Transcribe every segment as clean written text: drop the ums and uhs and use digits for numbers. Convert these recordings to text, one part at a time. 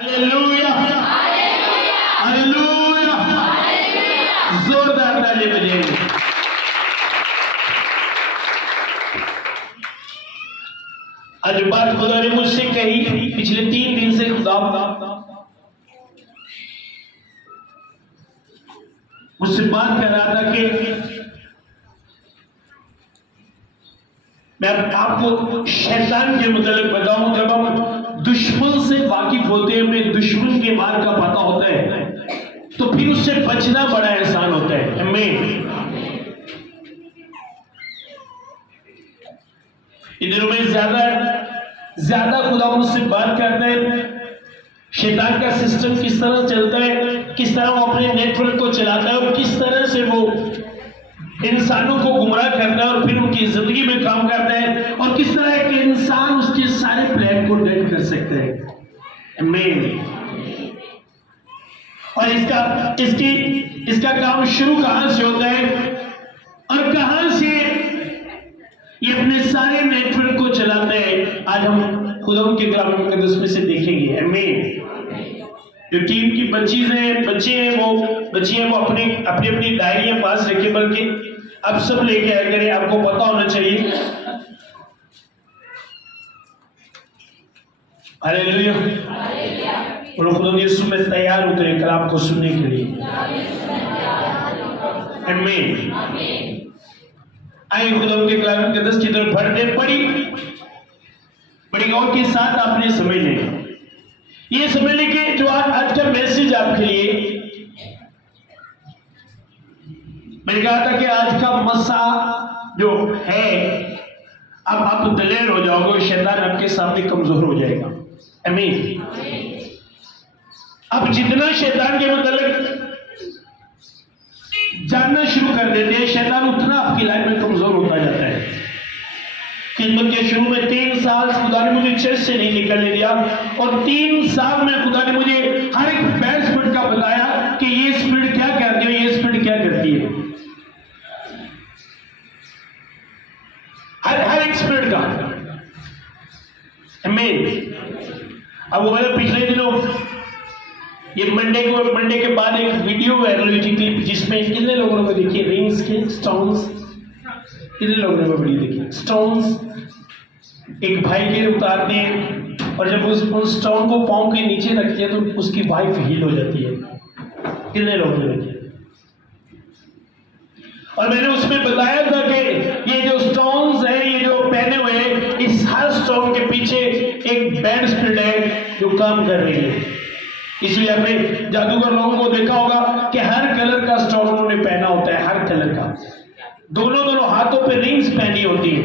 Hallelujah, hallelujah, जोरदार ताली बजाइए। आज बात खुदा ने मुझसे कही, पिछले 3 दिन से खुदा मुझसे बात कर रहा था कि मैं आपको शैतान के मुताबिक बताऊं। जब हम दुश्मन से वाकिफ होते हैं, हमें दुश्मन के वार का पता होता है, तो फिर उससे बचना बड़ा आसान होता है। हमें इन दिनों में ज्यादा खुदा मुझसे बात करते हैं, शैतान का सिस्टम किस तरह चलता है, किस तरह वो अपने नेटवर्क को चलाता है और किस तरह से वो इंसानों को गुमराह करता है और फिर उनकी जिंदगी में काम करता है, और किस तरह एक इंसान उसके सारे प्लान को डेड कर सकता है। आमीन। और इसका काम शुरू कहां से होता है और कहां से ये अपने सारे नेटवर्क को चलाते हैं, आज हम खुदा के कलाम मुकद्दस में से देखेंगे। आमीन। जो टीम की बच्चे हैं वो अपनी डायरियां पास रखिए, बल्कि आप सब लेके आया करें, आपको पता होना चाहिए। हालेलुया, और खुदा यीशु में तैयार उतरे कलाम को सुनने के लिए। आमीन। आइए खुदा के कलाम मुकद्दस की तरफ बढ़ते, बड़ी गौर के साथ आपने समझ लें, ये समझ लें कि जो आज का मैसेज आपके लिए, मैंने कहा था कि आज का मसा जो है, अब आप दलेर हो जाओगे, शैतान आपके सामने कमजोर हो जाएगा। आमीन। अब जितना शैतान के मतलब जानना शुरू कर देते हैं, शैतान उतना आपकी लाइफ में कमजोर होता जाता है। खिदमत के शुरू में 3 साल खुदा ने मुझे चर्च से नहीं निकलने दिया, और 3 साल में खुदा ने मुझे हर एक बैड स्पिरिट का बताया कि ये स्पिरिट क्या करती है, ये स्पिरिट क्या करती है, हर एक स्पिरिट का। आमीन। अब वो मतलब पिछले दिनों ये मंडे के बाद एक वीडियो वायरल हुई थी, क्लिप, जिसमें कितने लोगों ने देखी, रिंग्स के स्टोन्स, कितने लोगों ने वो वीडियो देखी? स्टोन्स एक भाई के उतारते हैं, और जब उन स्टोन को पांव के नीचे रखते हैं तो उसकी वाइफ हील हो जाती है। कितने लोगों ने देखी? और मैंने उसमें बताया था कि ये जो स्टोन्स है, ये जो पहने हुए हैं, इस हर स्टोन के पीछे एक बैड स्पिरिट है जो काम कर रही है। इसलिए आपने जादूगर लोगों को देखा होगा कि हर कलर का स्टोन उन्होंने पहना होता है, हर कलर का। दोनों हाथों पे रिंग्स पहनी होती है,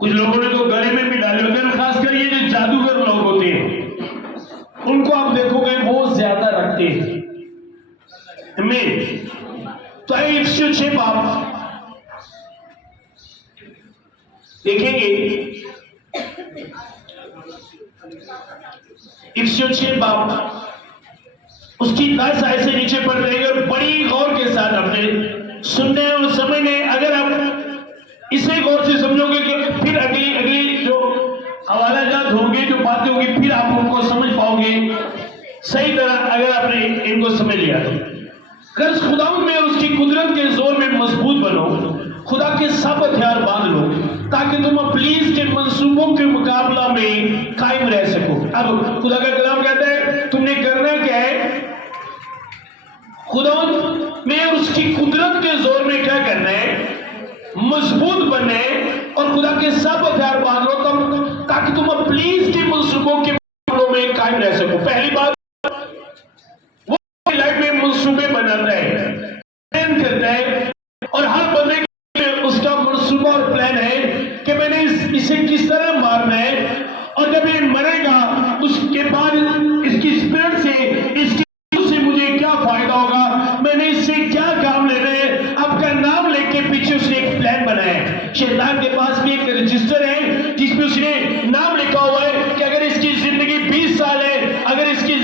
कुछ लोगों ने तो गले में भी डाले होते हैं। खासकर ये जो जादूगर लोग होते हैं, उनको आप देखोगे बहुत ज्यादा रखते हैं। तो इससे 6 बाप देखेंगे, 106 बाप उसकी 10 ऐसे नीचे पड़ रहेंगे, और बड़ी गौर के साथ अपने सुनने और समझने। अगर आप इसे गौर से समझोगे कि फिर अगली जो हवालाजात होंगे, जो बातें होंगी, फिर आप उनको समझ पाओगे सही तरह, अगर आपने इनको समझ लिया तो। अगर खुदा में और उसकी कुदरत के जोर में मजबूत बनो, खुदा के सब हथियार बांध लो, ताकि तुम प्लीज के मंसूबों के मुकाबला में कायम रह सको। अब खुदा का कलाम कहता है तुमने करना क्या है, खुदा में और उसकी कुदरत के जोर में क्या करना है, मजबूत बनना है, और खुदा के सब हथियार बांध लो तब, ताकि तुम प्लीज के मंसूबों के मुकाबलों में कायम रह सको। पहली बात, वो लाइफ में मंसूबे बनाता है, प्लान करता है, और हर बंदे उसका मंसूबा और प्लान है कि मैंने इसे किस तरह मारना है, और जब ये मरेगा उसके बाद इसकी स्पिरिट से मुझे क्या फायदा होगा, मैंने इससे क्या काम लेना है। आपका नाम लेके पीछे उसने एक प्लान बनाया है। शैतान के पास भी एक रजिस्टर है जिसमें उसने नाम लिखा हुआ है कि अगर इसकी जिंदगी 20 साल है, अगर इसकी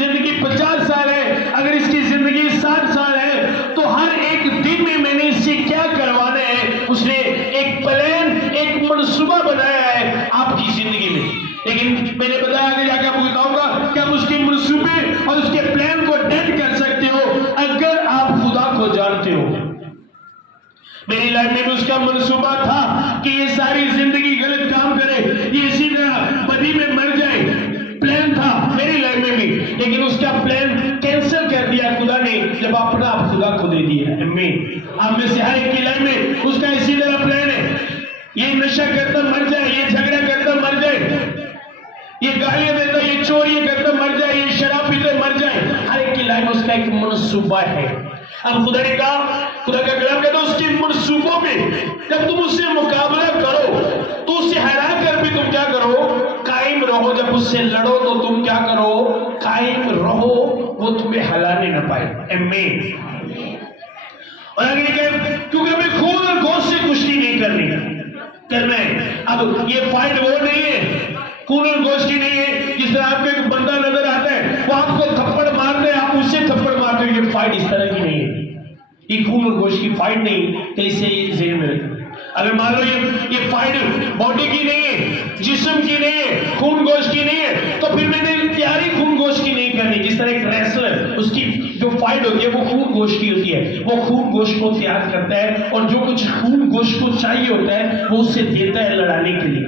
लेकिन उसका प्लान कैंसिल कर दिया खुदा ने जब अपना आप खुदा को दे दिया। आमीन। आप में से हर एक की लाइफ में उसका इसी तरह प्लान है, ये नशा करता मर जाए, ये झगड़ा करता मर जाए, ये गालियां देता, ये चोरी करता मर जाए, ये शराब पीते मर जाए। हर एक की लाइफ में उसका एक मनसूबा है। अब खुदा ने कहा, खुदा का कलाम कहता है उसके मनसूबों में जब तुम उससे मुकाबला करो तो उससे हरा कर भी तुम क्या करो, कायम रहो। जब उससे लड़ो तो तुम क्या करो, कायम रहो, वो तुम्हें हिलाने ना पाए। आमीन। और आगे कहे क्योंकि हमें खून और गोश्त से कुश्ती नहीं करना है। अब ये फाइट वो नहीं है, खून और गोश्त की नहीं है। जिस तरह आपको एक बंदा नजर आता है, वो आपको थप्पड़ मारते हैं, आप उससे थप्पड़ मारते हो, ये फाइट इस तरह की नहीं है। ये खून और गोश्त की फाइट नहीं, कैसे जेहन में रखें। अगर मान लो ये फाइट बॉडी की नहीं है, जिस्म की नहीं है, खून गोश्त की नहीं है, तो फिर मैंने तैयारी खून गोश्त की नहीं करनी। जिस तरह एक रेसलर, उसकी जो फाइट होती है वो खून गोश्त की होती है, वो खून गोश्त को तैयार करता है और जो कुछ खून गोश्त को चाहिए होता है वो उसे देता है लड़ाने के लिए।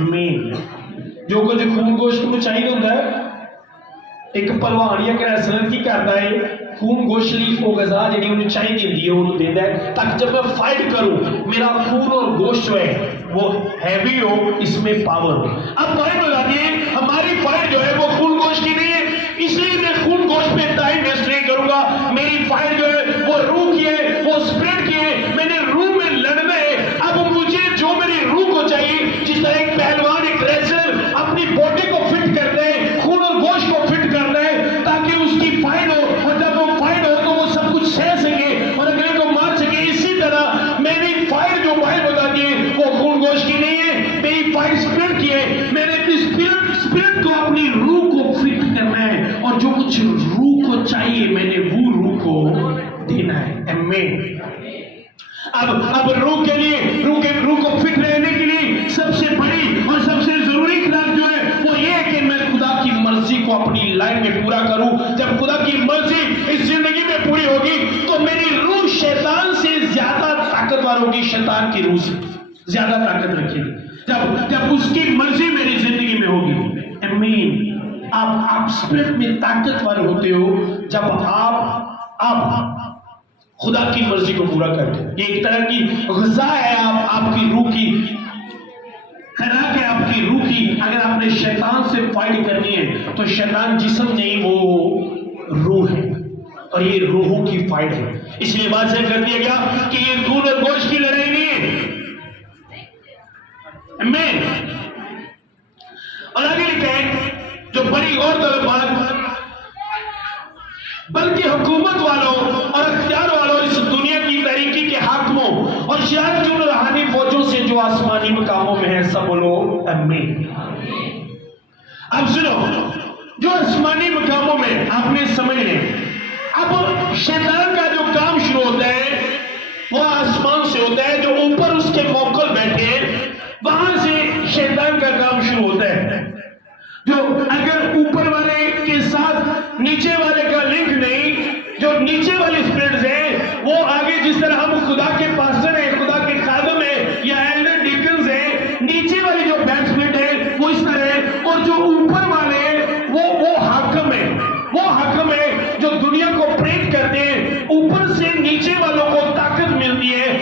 आमीन। जो कुछ खून गोश्त को चाहिए होता है, एक पहलवान या रेसलर की करता है, खून गोश्त ली वो गजा जी उन्हें चाहिए होती है वो देता है, ताकि जब मैं फाइट करूं मेरा खून और गोश्त जो है वो हैवी हो, इसमें पावर हो। अब फाइट बताती है हमारी फाइट जो है वो खून गोश्त की नहीं है, इसलिए मैं खून गोश्त पे टाइम वेस्ट नहीं करूंगा। मेरी फाइट जो है वो रूह की है, वो स्पिरिट की है, मैंने रूह में लड़ना है। अब मुझे जो मेरी रूह को चाहिए, जिस तरह एक पहलवान एक रेसलर अपनी बॉडी को फिट करते हैं, खून और गोश्त को फिट करना है ताकि उसकी फाइट हो, और जब वो फाइट हो तो वो सब कुछ सह सके और अगले को मार सके। इसी तरह मेरी फाइट जो फाइट बताती है वो खून गोश्त की नहीं है, मेरी फाइट स्पिरिट की है। मैंने अपनी स्पिरिट को अपनी रूह को फिट करना है और जो कुछ रूह को चाहिए मैंने वो रूह को देना है। आमीन। अब रूह के लिए, रूह को फिट रहने के लिए सबसे बड़ी और सबसे जरूरी खुराक जो है वो ये है कि मैं खुदा की मर्जी को अपनी लाइफ में पूरा करूं। जब खुदा की मर्जी इस जिंदगी में पूरी होगी तो मेरी रूह शैतान से ज्यादा ताकतवर होगी, शैतान की रूह से ज्यादा ताकत रखेगी जब उसकी मर्जी मेरी जिंदगी में होगी। आमीन। आप स्पिरिट में ताकतवर होते हो जब आप खुदा की मर्जी को पूरा करते हैं। ये एक तरह की ग़िज़ा है आपकी रूह की, खुराक है आपकी रूह की। अगर आपने शैतान से फाइट करनी है तो शैतान जिस्म नहीं, वो रूह है और ये रूहों की फाइट है। इसलिए वाज़ेह कर दिया गया कि ये खून और गोश्त की लड़ाई नहीं है। आमीन। और आगे लिखा है जो बड़ी गौरतलब बात, बल्कि हुकूमत वालों और अख्तियार वालों, इस दुनिया की तरीकी के हाकिमों और शयातीन और रूहानी फौजों से जो आसमानी मकामों में है, सब बोलो आमीन। अब सुनो, जो आसमानी मकामों में आपने समझ लें, अब शैतान का जो काम शुरू होता है वो आसमान से होता है। जो ऊपर उसके मौकल बैठे हैं वहां से शैतान का काम शुरू होता है। जो अगर ऊपर वाले के साथ नीचे वाले का लिंक नहीं, जो नीचे वाले स्पिरिट्स हैं वो आगे, जिस तरह हम खुदा के पास्टर हैं, खुदा के खादम हैं या एल्डर डीकन्स हैं, नीचे वाली जो बैक स्पिरिट है वो इस तरह है, और जो ऊपर वाले वो हाकिम है, वो हाकिम है जो दुनिया को प्रेरित करते हैं। ऊपर से नीचे वालों को ताकत मिलती है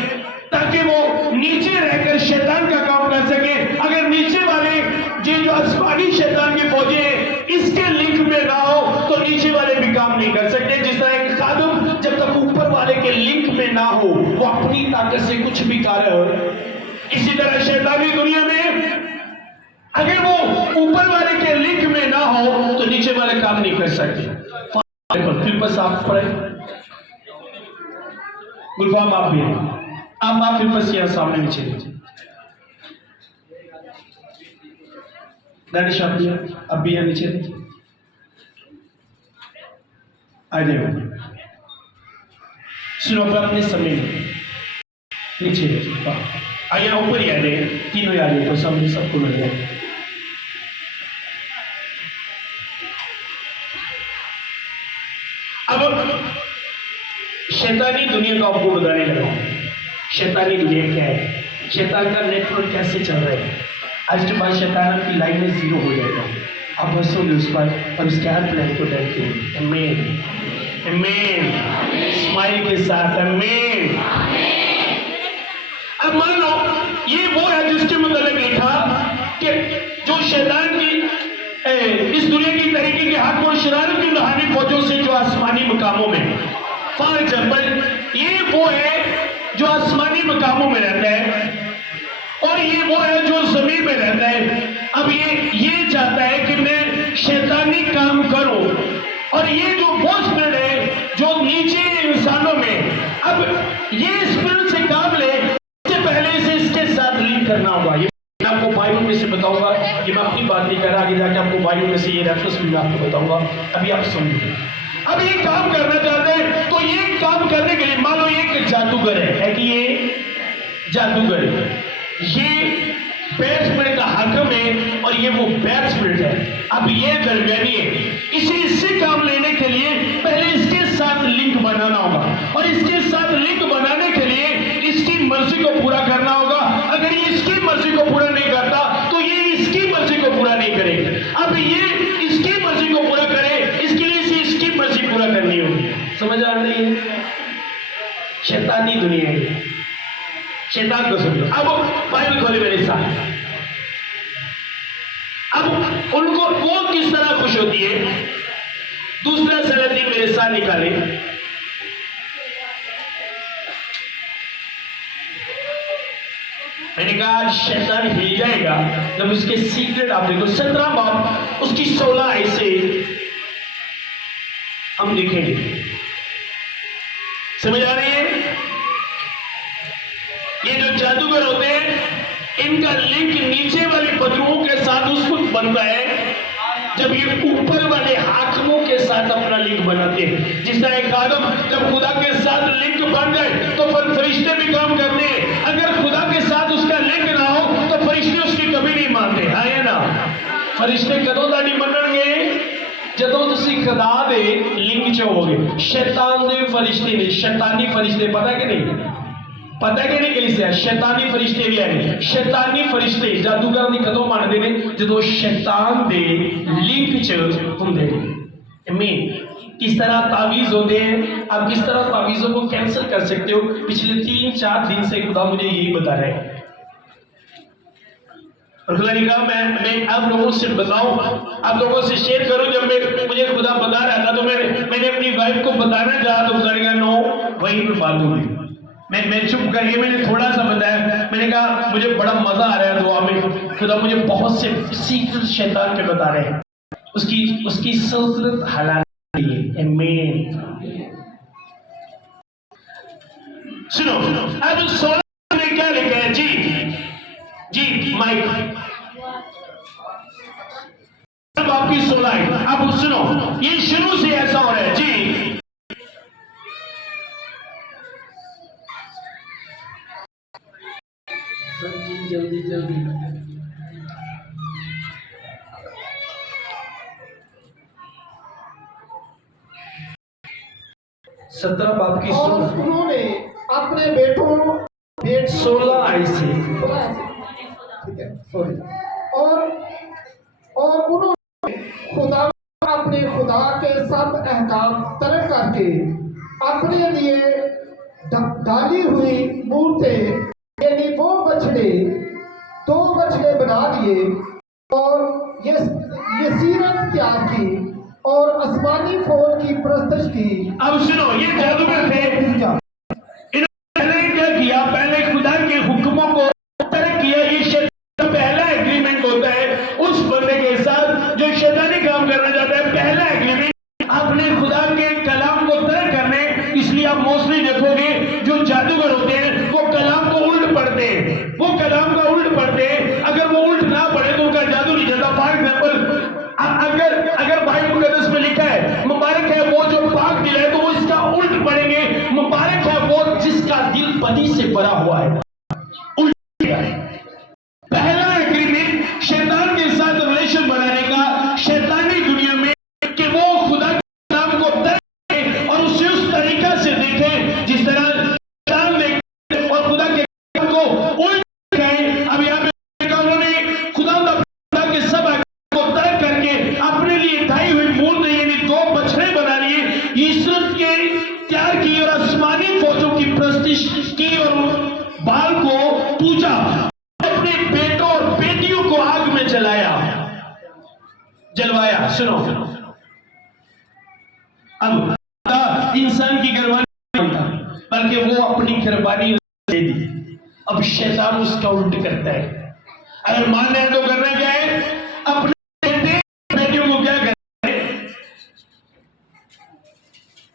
ताकि वो नीचे रहकर शैतान का काम कर सके। अगर नीचे वाले जो आसमानी शैतान की फौजी है इसके लिंक में ना हो तो नीचे वाले भी काम नहीं कर सकते। जिस तरह एक खादम जब तक ऊपर वाले के लिंक में ना हो वो अपनी ताकत से कुछ भी कार्य हो, इसी तरह शैतानी दुनिया में अगर वो ऊपर वाले के लिंक में ना हो तो नीचे वाले काम नहीं कर सकते। फिर बस आप पढ़े गुलफाम, आप भी आप फिर बस यहाँ सामने नीचे लीजिए। दानिश अब भी यहाँ नीचे आ जाए। सुनो, अपने समय नीचे आइए, ऊपर ही आ जाए, तीनों आ जाए तो सबको मिल जाए। अब शैतानी दुनिया का आपको बताने लगा। शैतानी दुनिया क्या है, शैतान का नेटवर्क कैसे चल रहा है। आज के बाद शैतान की लाइन में जीरो हो जाएगा। आप हंसोगे उस पर और उसके हर प्लान को देखते हैं। आमीन आमीन, स्माइल के साथ आमीन। अब मान लो ये वो है जिसके मतलब लिखा कि जो शैतान की इस दुनिया की तरीके के हाथ और शरारत की रूहानी फौजों से जो आसमानी मकामों में, फॉर एग्जाम्पल ये वो है जो आसमानी मकामों में रहता है और ये वो है जो जमीन में रहता है। अब ये चाहता है कि मैं शैतानी काम करूं और ये जो वो स्पिरिट है जो नीचे इंसानों में, अब ये स्पिरिट से काम ले उससे पहले इसे इसके साथ लिंक करना होगा। ये मैं आपको बाइबल में से बताऊंगा, ये मैं अपनी बात नहीं कर रहा, आगे जाके आपको बाइबल में से ये रेफरेंस भी मैं आपको बताऊंगा। अभी आप समझिए, अब ये काम करना चाहते हैं तो ये काम करने के लिए मान लो ये एक जादूगर है कि ये जादूगर है, ये बैड स्पिरिट का हाकिम है और ये वो बैड स्पिरिट है। अब ये दरमियानी है, इसे इससे काम लेने के लिए पहले इसके साथ लिंक बनाना होगा और इसके साथ लिंक बनाने के लिए इसकी मर्जी को पूरा करना होगा। अगर ये इसकी मर्जी को पूरा नहीं करता तो ये इसकी मर्जी को पूरा नहीं करेगा। अब ये इसकी मर्जी को पूरा करे, इसके लिए इसे इसकी मर्जी पूरा करनी होगी। समझ आ रही है? शैतानी दुनिया है, शैतान को समझो। अब बाइबल खोले मेरे साथ, अब उनको वो किस तरह खुश होती है। दूसरा सलातीन मेरे साथ निकाले, मैंने कहा शैतान हिल जाएगा जब उसके सीक्रेट आप देखो। 17 बाब उसकी 16 आयत से हम देखेंगे। समझ आ रही है? ये जो जादूगर होते हैं इनका लिंक नीचे वाले पत्रुओं के साथ उस वक्त बनता है जब ये ऊपर वाले हाकिमों के साथ अपना लिंक बनाते हैं। जिस तरह एक आदम जब खुदा के साथ लिंक बन जाए तो फिर फरिश्ते भी काम करते हैं। अगर खुदा के साथ उसका लिंक ना हो तो फरिश्ते उसकी कभी नहीं मानते। आए ना, फरिश्ते कदों का नहीं मनणगे ਜਦੋਂ ਤੁਸੀਂ ਖੁਦਾ ਦੇ ਲਿੰਕ ਚ ਹੋਵੋਗੇ। शैतान ਦੇ फरिश्ते ने, शैतानी फरिश्ते पता कि नहीं, पता कि नहीं कलीसिया शैतानी फरिश्ते भी है। शैतानी फरिश्ते जादूगर ਦੀ ਕਦੋਂ ਮੰਨਦੇ ਨੇ ਜਦੋਂ शैतान ਦੇ लिंक ਚ ਹੁੰਦੇ ਨੇ। मीन किस तरह तावीज होते हैं, आप किस तरह तावीजों को कैंसिल कर सकते हो। पिछले 3-4 दिन से खुदा मुझे यही बता रहे हैं और खुदा ने कहा मैं आप लोगों से बताऊं, आप लोगों से शेयर करूं। जब मुझे खुदा बता रहा था तो मैंने अपनी वाइफ को बताना चाहा तो खुदा ने कहा नो, वहीं पे बात होगी। मैं चुप करके मैंने थोड़ा सा बताया। मैंने कहा मुझे बड़ा मजा आ रहा है दुआ में, खुदा मुझे बहुत से सीक्रेट शैतान के बता रहे हैं, उसकी सल्तनत हलाने के लिए। आमीन। सुनो अब 16 में क्या लिखा है जी माइक अब आपकी 16 है। अब सुनो ये शुरू से ऐसा हो रहा है जी। जल्दी 17 बाप की और उन्होंने अपने बेटों 16 आई से ठीक है सॉरी और उन्होंने खुदा अपने खुदा के सब अहकाम तर्क करके अपने लिए डाली हुई मूर्तें यानी वो दो बछड़े बना लिए और ये सीरत तैयार की और आसमानी फौज की प्रस्तश की। अब सुनो ये जादूगर थे, इन्होंने क्या किया, पहले खुदा के हुक्मों को तर्क किया। ये शैतान पहला एग्रीमेंट होता है उस बंदे के साथ जो शैतानी काम करना चाहता है। पहला एग्रीमेंट अपने खुदा के कलाम को तर्क करने। इसलिए आप मोस्टली देखोगे जो जादूगर होते हैं वो कलाम को उल्ट पढ़ते हैं, वो कलाम का उल्ट पढ़ते हैं। अगर वो उल्ट ना पढ़े तो उनका जादू नहीं चलता। फॉर एग्जाम्पल अगर बाइबल मुकद्दस में लिखा है मुबारक है वो जो पाक दिल है तो वो इसका उल्ट पढ़ेंगे, मुबारक अब इंसान की कुर्बानी नहीं था, बल्कि वो अपनी कुर्बानी दे दी। अब शैतान उसका उल्ट करता है। अगर मान रहे तो करना क्या है, अपने बेटियों को क्या करना है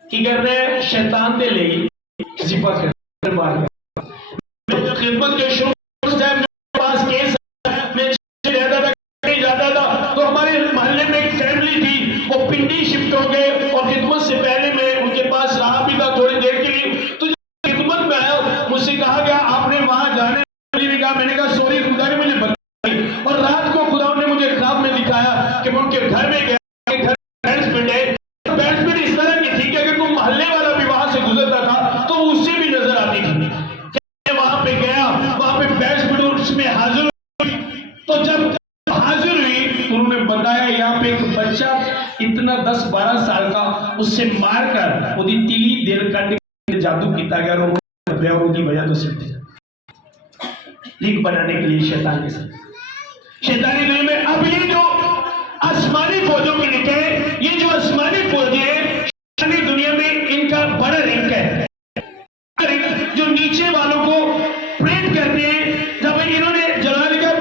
कि कर रहे हैं, शैतान दे ले किसी पर खिदमत के शुरू पास केस में रहता था, कहीं जाता था, तो हमारे मोहल्ले में एक फैमिली थी, वो पिंडी शिफ्ट हो गए और खिदमत से पहले मैं उनके पास रहा भी था थोड़ी देर के लिए। तो खिदमत में आया, मुझसे कहा गया आपने वहां जाने के कहा। मैंने कहा सॉरी, खुदा ने मुझे बताई। और रात को खुदा ने मुझे ख्वाब में दिखाया कि मैं उनके घर में गया, घर बैट्समैन है, बैट्समैन इस तरह की थी कि अगर कोई मोहल्ले वाला भी वहां से गुजरता था तो उससे भी नजर आती थी। वहां पे गया, वहां पे बैट्समैन उसमें हाजिर हुई। तो जब हाजिर हुई तो उन्होंने बताया यहाँ पे एक बच्चा इतना 10-12 साल का, उससे मारकर उसकी तिली दिल काट जादू किया गया और बेवकूफी वजह तो सिर्फ लीक बनाने के लिए शैतान के साथ शैतानी दुनिया में। अब ये जो आसमानी फौजों के लिखे, ये जो आसमानी फौज है शैतानी दुनिया में, इनका बड़ा रिंग है जो नीचे वालों को प्रेट करते हैं। जब इन्होंने जलाल का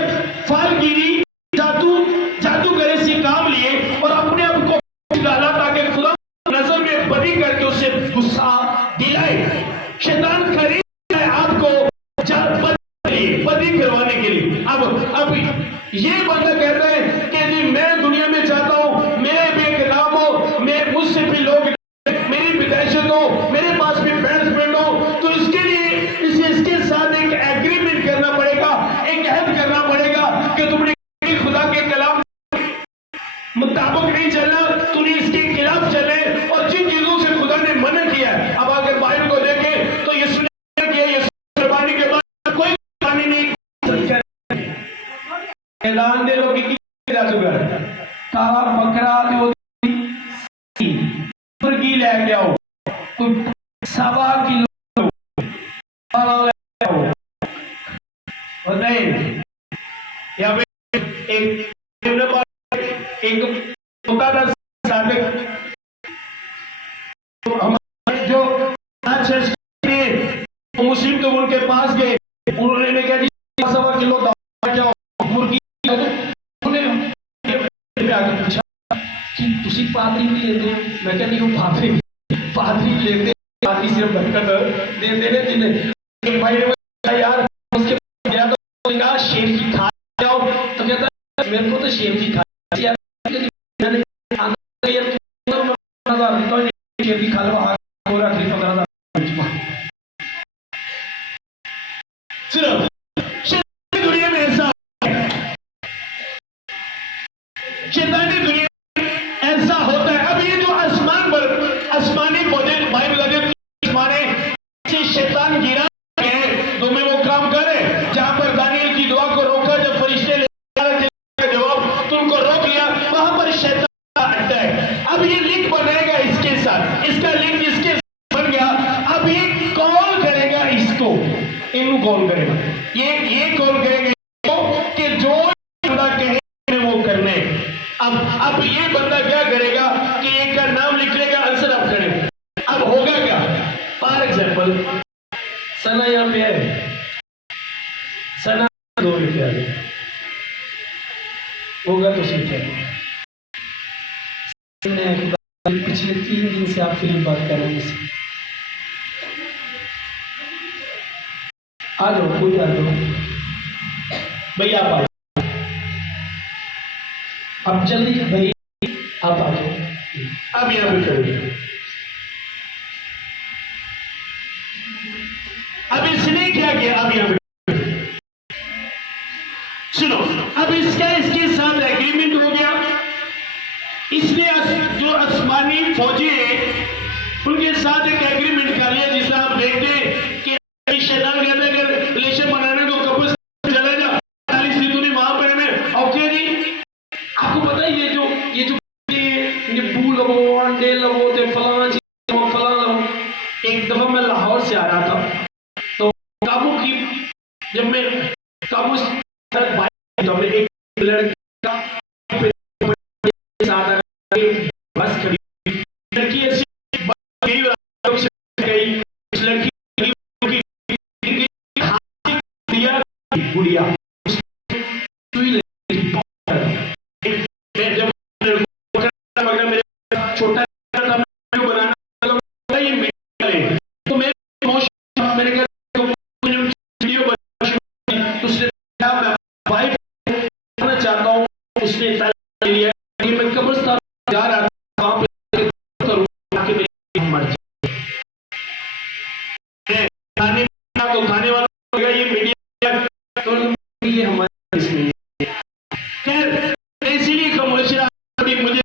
फालगिरी जादूगरे से काम लिए और अपने आप को डाला ताकि खुदा नजर में बदी करके उसे गुस्सा दिलाए। शैतान खरीद है आपको बदी करवाने के लिए। अब ये बंदा कहता है कि जी मैं दुनिया में चाहता हूं मेरे भी एक नाम हो, मैं मुझसे भी लोग, मेरी भी दहशत हो, मेरे पास भी बैट्समैन हो। तो इसके लिए इसके साथ एक एग्रीमेंट करना पड़ेगा, एक अहद करना पड़ेगा कि तुमने खुदा के कलाम मुताबिक नहीं चलना, तूने इसके खिलाफ चले। और जिन चीजों से खुदा ने मना किया है, अब अगर बाइबल को देखें तो ये कुर्बानी के बाद कोई कुर्बानी नहीं। ऐलान दे लो कि जादूगर कहा बकरा मुर्गी ले आओ, 1.25 किलो यहाँ पे एक होता था साधक, हमारे जो मुस्लिम तो उनके पास गए, उन्होंने क्या 1.25 किलो मुर्गी। आगे पूछा कि तुसी पादरी भी लेते हो? मैं कहती हूँ पादरी लेते, पादरी सिर्फ बरकत दे देने जिन्हें। भाई ने बोला यार उसके गया तो कहा शेर की खा जाओ, तो कहता मेरे को तो शेर की खा यार, शेर की खा लो पूरा 15,000 सिर्फ दुनिया में ऐसा, शैतानी दुनिया में ऐसा होता है। अब ये जो आसमान पर आसमानी पौधे शैतान गिरा है, तो मैं वो काम करे जहां पर दानियल की दुआ को रोका, जब फरिश्ते जवाब तो उनको रोक लिया, वहां पर शैतान अड्डा है। अब ये लिंक बनाएगा इसके साथ, इसका लिंक इसके साथ बन गया। अब ये कॉल करेगा इसको, इनको कॉल करेगा, ये कॉल करेगा कि जो खुदा कहे वो करने। अब ये बंदा क्या करेगा कि एक का नाम लिख लेगा, आंसर आप करें। अब होगा क्या, फॉर एग्जाम्पल सना यहाँ पे है, सना 2 रुपया होगा तो सीख पिछले 3 दिन से आप फिल्म बात कर रहे हैं, आ जाओ कोई आ जाओ भैया आप आ, अब जल्दी भाई आप आ जाओ। अब यहाँ पे करिए, अब इसने क्या किया, अब यहाँ पे सुनो, अब इसके साथ एग्रीमेंट हो गया। इसने जो आसमानी फौजी है उनके साथ एक एग्रीमेंट कर लिया, जिससे आप देखते हैं कि शैतान कहते हैं कि रिलेशन बनाने को कब्र से चला जा, 40 दिन तूने वहां पर रहना। ओके जी, आपको पता है ये जो नींबू लगो, अंडे लगो, फलाना चीज फलाना लगो। एक दफा मैं लाहौर से आ रहा था, तो काबू की जब मैं काबू एक लड़का बस खड़ी लड़की ऐसी गई और आगे से गई। उस लड़की की हाथ दिया गुड़िया सुई लगी। मैं जब मगर मेरे छोटा था मैं बनाना ये मिले तो मैं मैंने कहा वीडियो बना उसने मैं वाइफ करना चाहता हूँ। उसने ले लिया कि मैं कब्रिस्तान जा रहा था वहां पे करूँ कि मेरी मर जाए। खाने तो खाने वाला ये मीडिया तो ये हमारे इसमें खैर इसीलिए कमर्शियल मुझे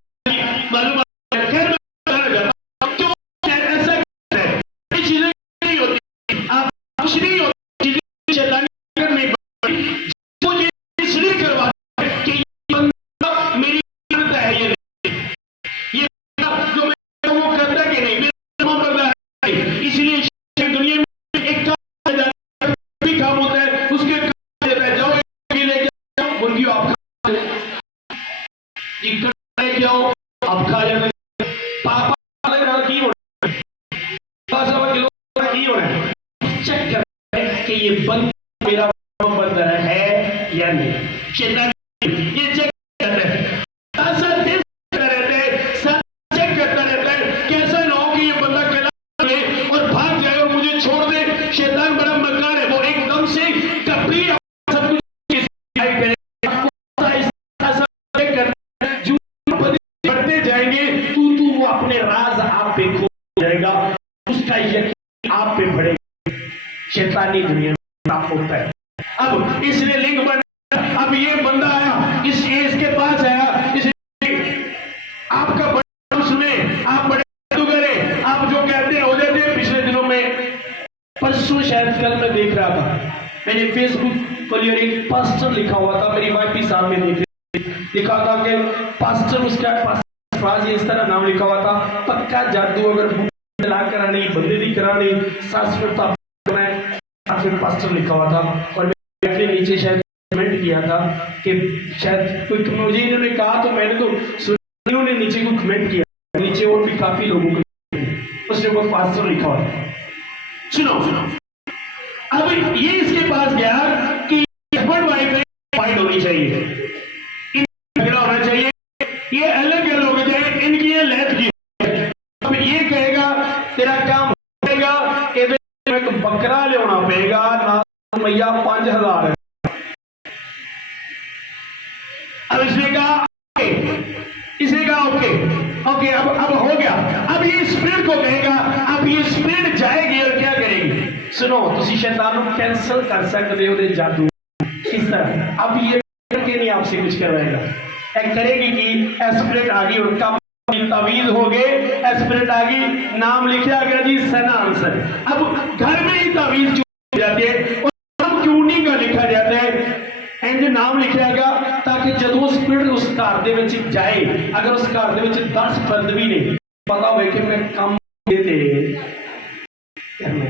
मालूम है। खैर तो ऐसा है ये चीजें नहीं होती आप कुछ नहीं होती चीजें शैतानी करने मुझे इसलिए करवाता है कि ये बंदा मेरी करता है ये जो मैं वो करता कि नहीं मेरा पता है। इसलिए दुनिया में एक काम भी काम होता है उसके काम देता है जाओ ये लेके जाओ मुर्गी आप लेके आओ आप खा जाना पापा वाले की होना की होना चेक कर कि ये बंदा मेरा बंदा है या नहीं। शैतान ये चेक करता है रहता है सब चेक करता रहता है कैसा ना हो कि ये बंदा कला ले और भाग जाए और मुझे छोड़ दे। शैतान बड़ा मक्कार है वो एकदम से कभी सब कुछ बढ़ते जाएंगे तू वो अपने राज आप पे खो जाएगा उसका यकीन आप पे बढ़ेगा। शैतानी दुनिया में आप होता है। अब इसने लिंक बना अब ये बंदा आया इसके पास आया इसने आपका बड़ा सुने आप बड़े जादूगर हैं आप जो कहते हैं हो जाते हैं। पिछले दिनों में परसों शायद कल मैं देख रहा था मैंने फेसबुक पर एक पास्टर लिखा हुआ था मेरी वाइफ भी सामने लिखा था कि पास्टर उसका पास्टर इस तरह नाम लिखा हुआ था पक्का जादू अगर तलाक करानी बंदे भी करानी शाश्वत पास्टर लिखा हुआ था। और मैंने नीचे शायद कमेंट किया था कि शायद कोई मुझे इन्होंने कहा तो मैंने तो इन्होंने नीचे को कमेंट किया नीचे और भी काफी लोगों को उसने वो पास्टर लिखा हुआ था। सुनो अब ये इसके पास गया कि हस्बैंड वाइफ फाइट होनी चाहिए झगड़ा होना चाहिए ये अलग अलग हो जाए इनकी ये लहत की। अब ये कहेगा तेरा काम होगा एक बकरा लेना पेगा ना मैया 5000 है। अब इसने कहा ओके ओके अब हो गया। अब ये स्पिरिट को कहेगा अब ये स्पिरिट जाएगी और क्या करेगी। सुनो तुम शैतान को कैंसिल कर सकते हो जादू इस तरह। अब ये करके नहीं आपसे कुछ करवाएगा एक करेगी कि स्पिरिट आ गई उनका तवीज हो गए स्पिरिट आ गई नाम लिखा गया जी सना आंसर। अब घर में ही तवीज क्यों जाती है और नाम क्यों नहीं का लिखा जाता है इंज नाम लिखा गया ताकि जदों स्पिरिट उस घर दे विच जाए अगर उस घर दे विच 10 फर्द भी नहीं पता हो कि मैं काम देते करना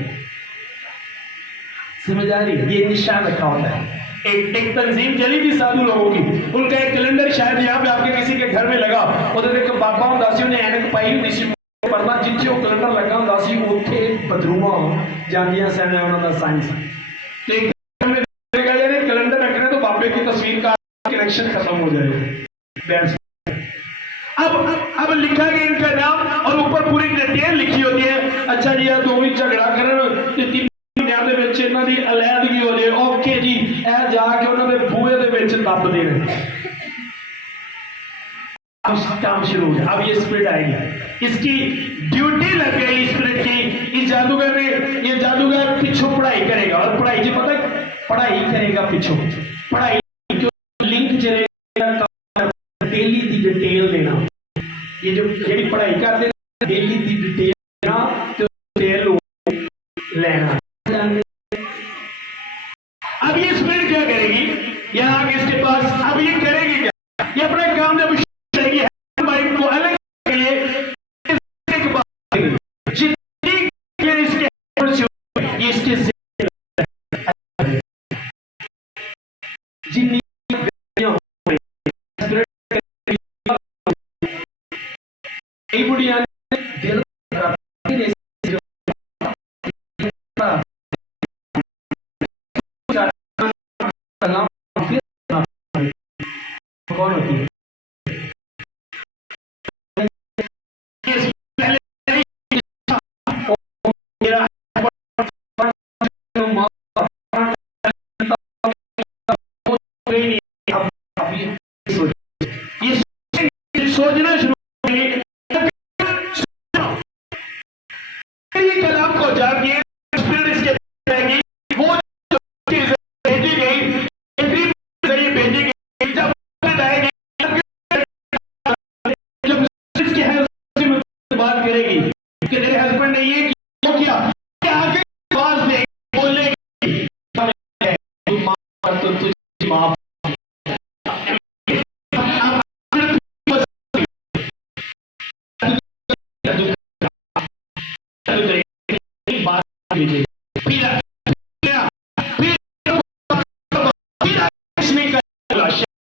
समझ आ रही है। ये निशान रखा होता है। एक तंजीम चली थी साधु लोगों की उनका एक कैलेंडर शायद यहाँ पे आपके किसी के घर में लगा उधर एक बाबा हुंदा ने ऐनक पाई हुंदी सी पढ़ना जिथे वो कैलेंडर लगा हुंदा सी उत्थे बदरूआ जांदियां सैन उन्हां दा साइंस तो एक कैलेंडर रखना तो बाबे की तस्वीर का कनेक्शन खत्म हो जाएगा। अब लिखा गया इनका नाम और ऊपर पूरी डिटेल लिखी होती है। अच्छा जी यार दो भी झगड़ा करन ਇਹਨਾਂ ਦੀ ਅਲੈਦਗੀ ਹੋ ਜੇ ਓਕੇ जी ਇਹ ਜਾ ਕੇ ਉਹਨਾਂ ਦੇ ਬੂਹੇ ਦੇ ਵਿੱਚ ਦੱਬਦੇ ਨੇ। अब काम शुरू हो गया। अब ये स्पिरिट आएगी इसकी ड्यूटी लग गई स्पिरिट की। इस जादूगर ने ये जादूगर पिछू पढ़ाई करेगा और पढ़ाई जी पता पढ़ाई करेगा पिछू पढ़ाई लिंक चलेगा डेली की डिटेल देना। ये जो जेडी पढ़ाई करते डेली की डिटेल देना तो डिटेल लेना। अब ये स्पिरिट क्या करेगी यहाँ इसके पास अब ये करेगी क्या ये अपने काम जब करेगी माइंड को अलग के लिए जितनी इसके जितनी कई बुढ़िया ने दिल कौन होती है? सोचना शुरू कल आपको जाके वो भेजी गई भेजी गई जब बात करेगी कि तेरे हस्बैंड ने ये किया आगे आवाज दे बोलेगी तो तुझे माफ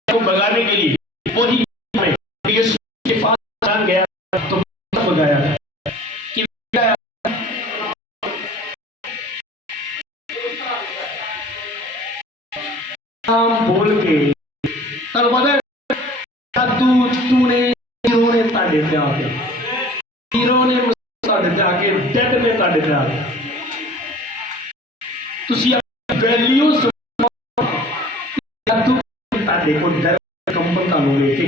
को भगाने के लिए वही के पास गया तो भगाया कि बोल के तर तूने हीरो ने ताड़े पे आके हीरो ने ताड़े पे आके डेड ने ताड़े पे आके तुसी वैल्यू देखो डर कंपन कानून कि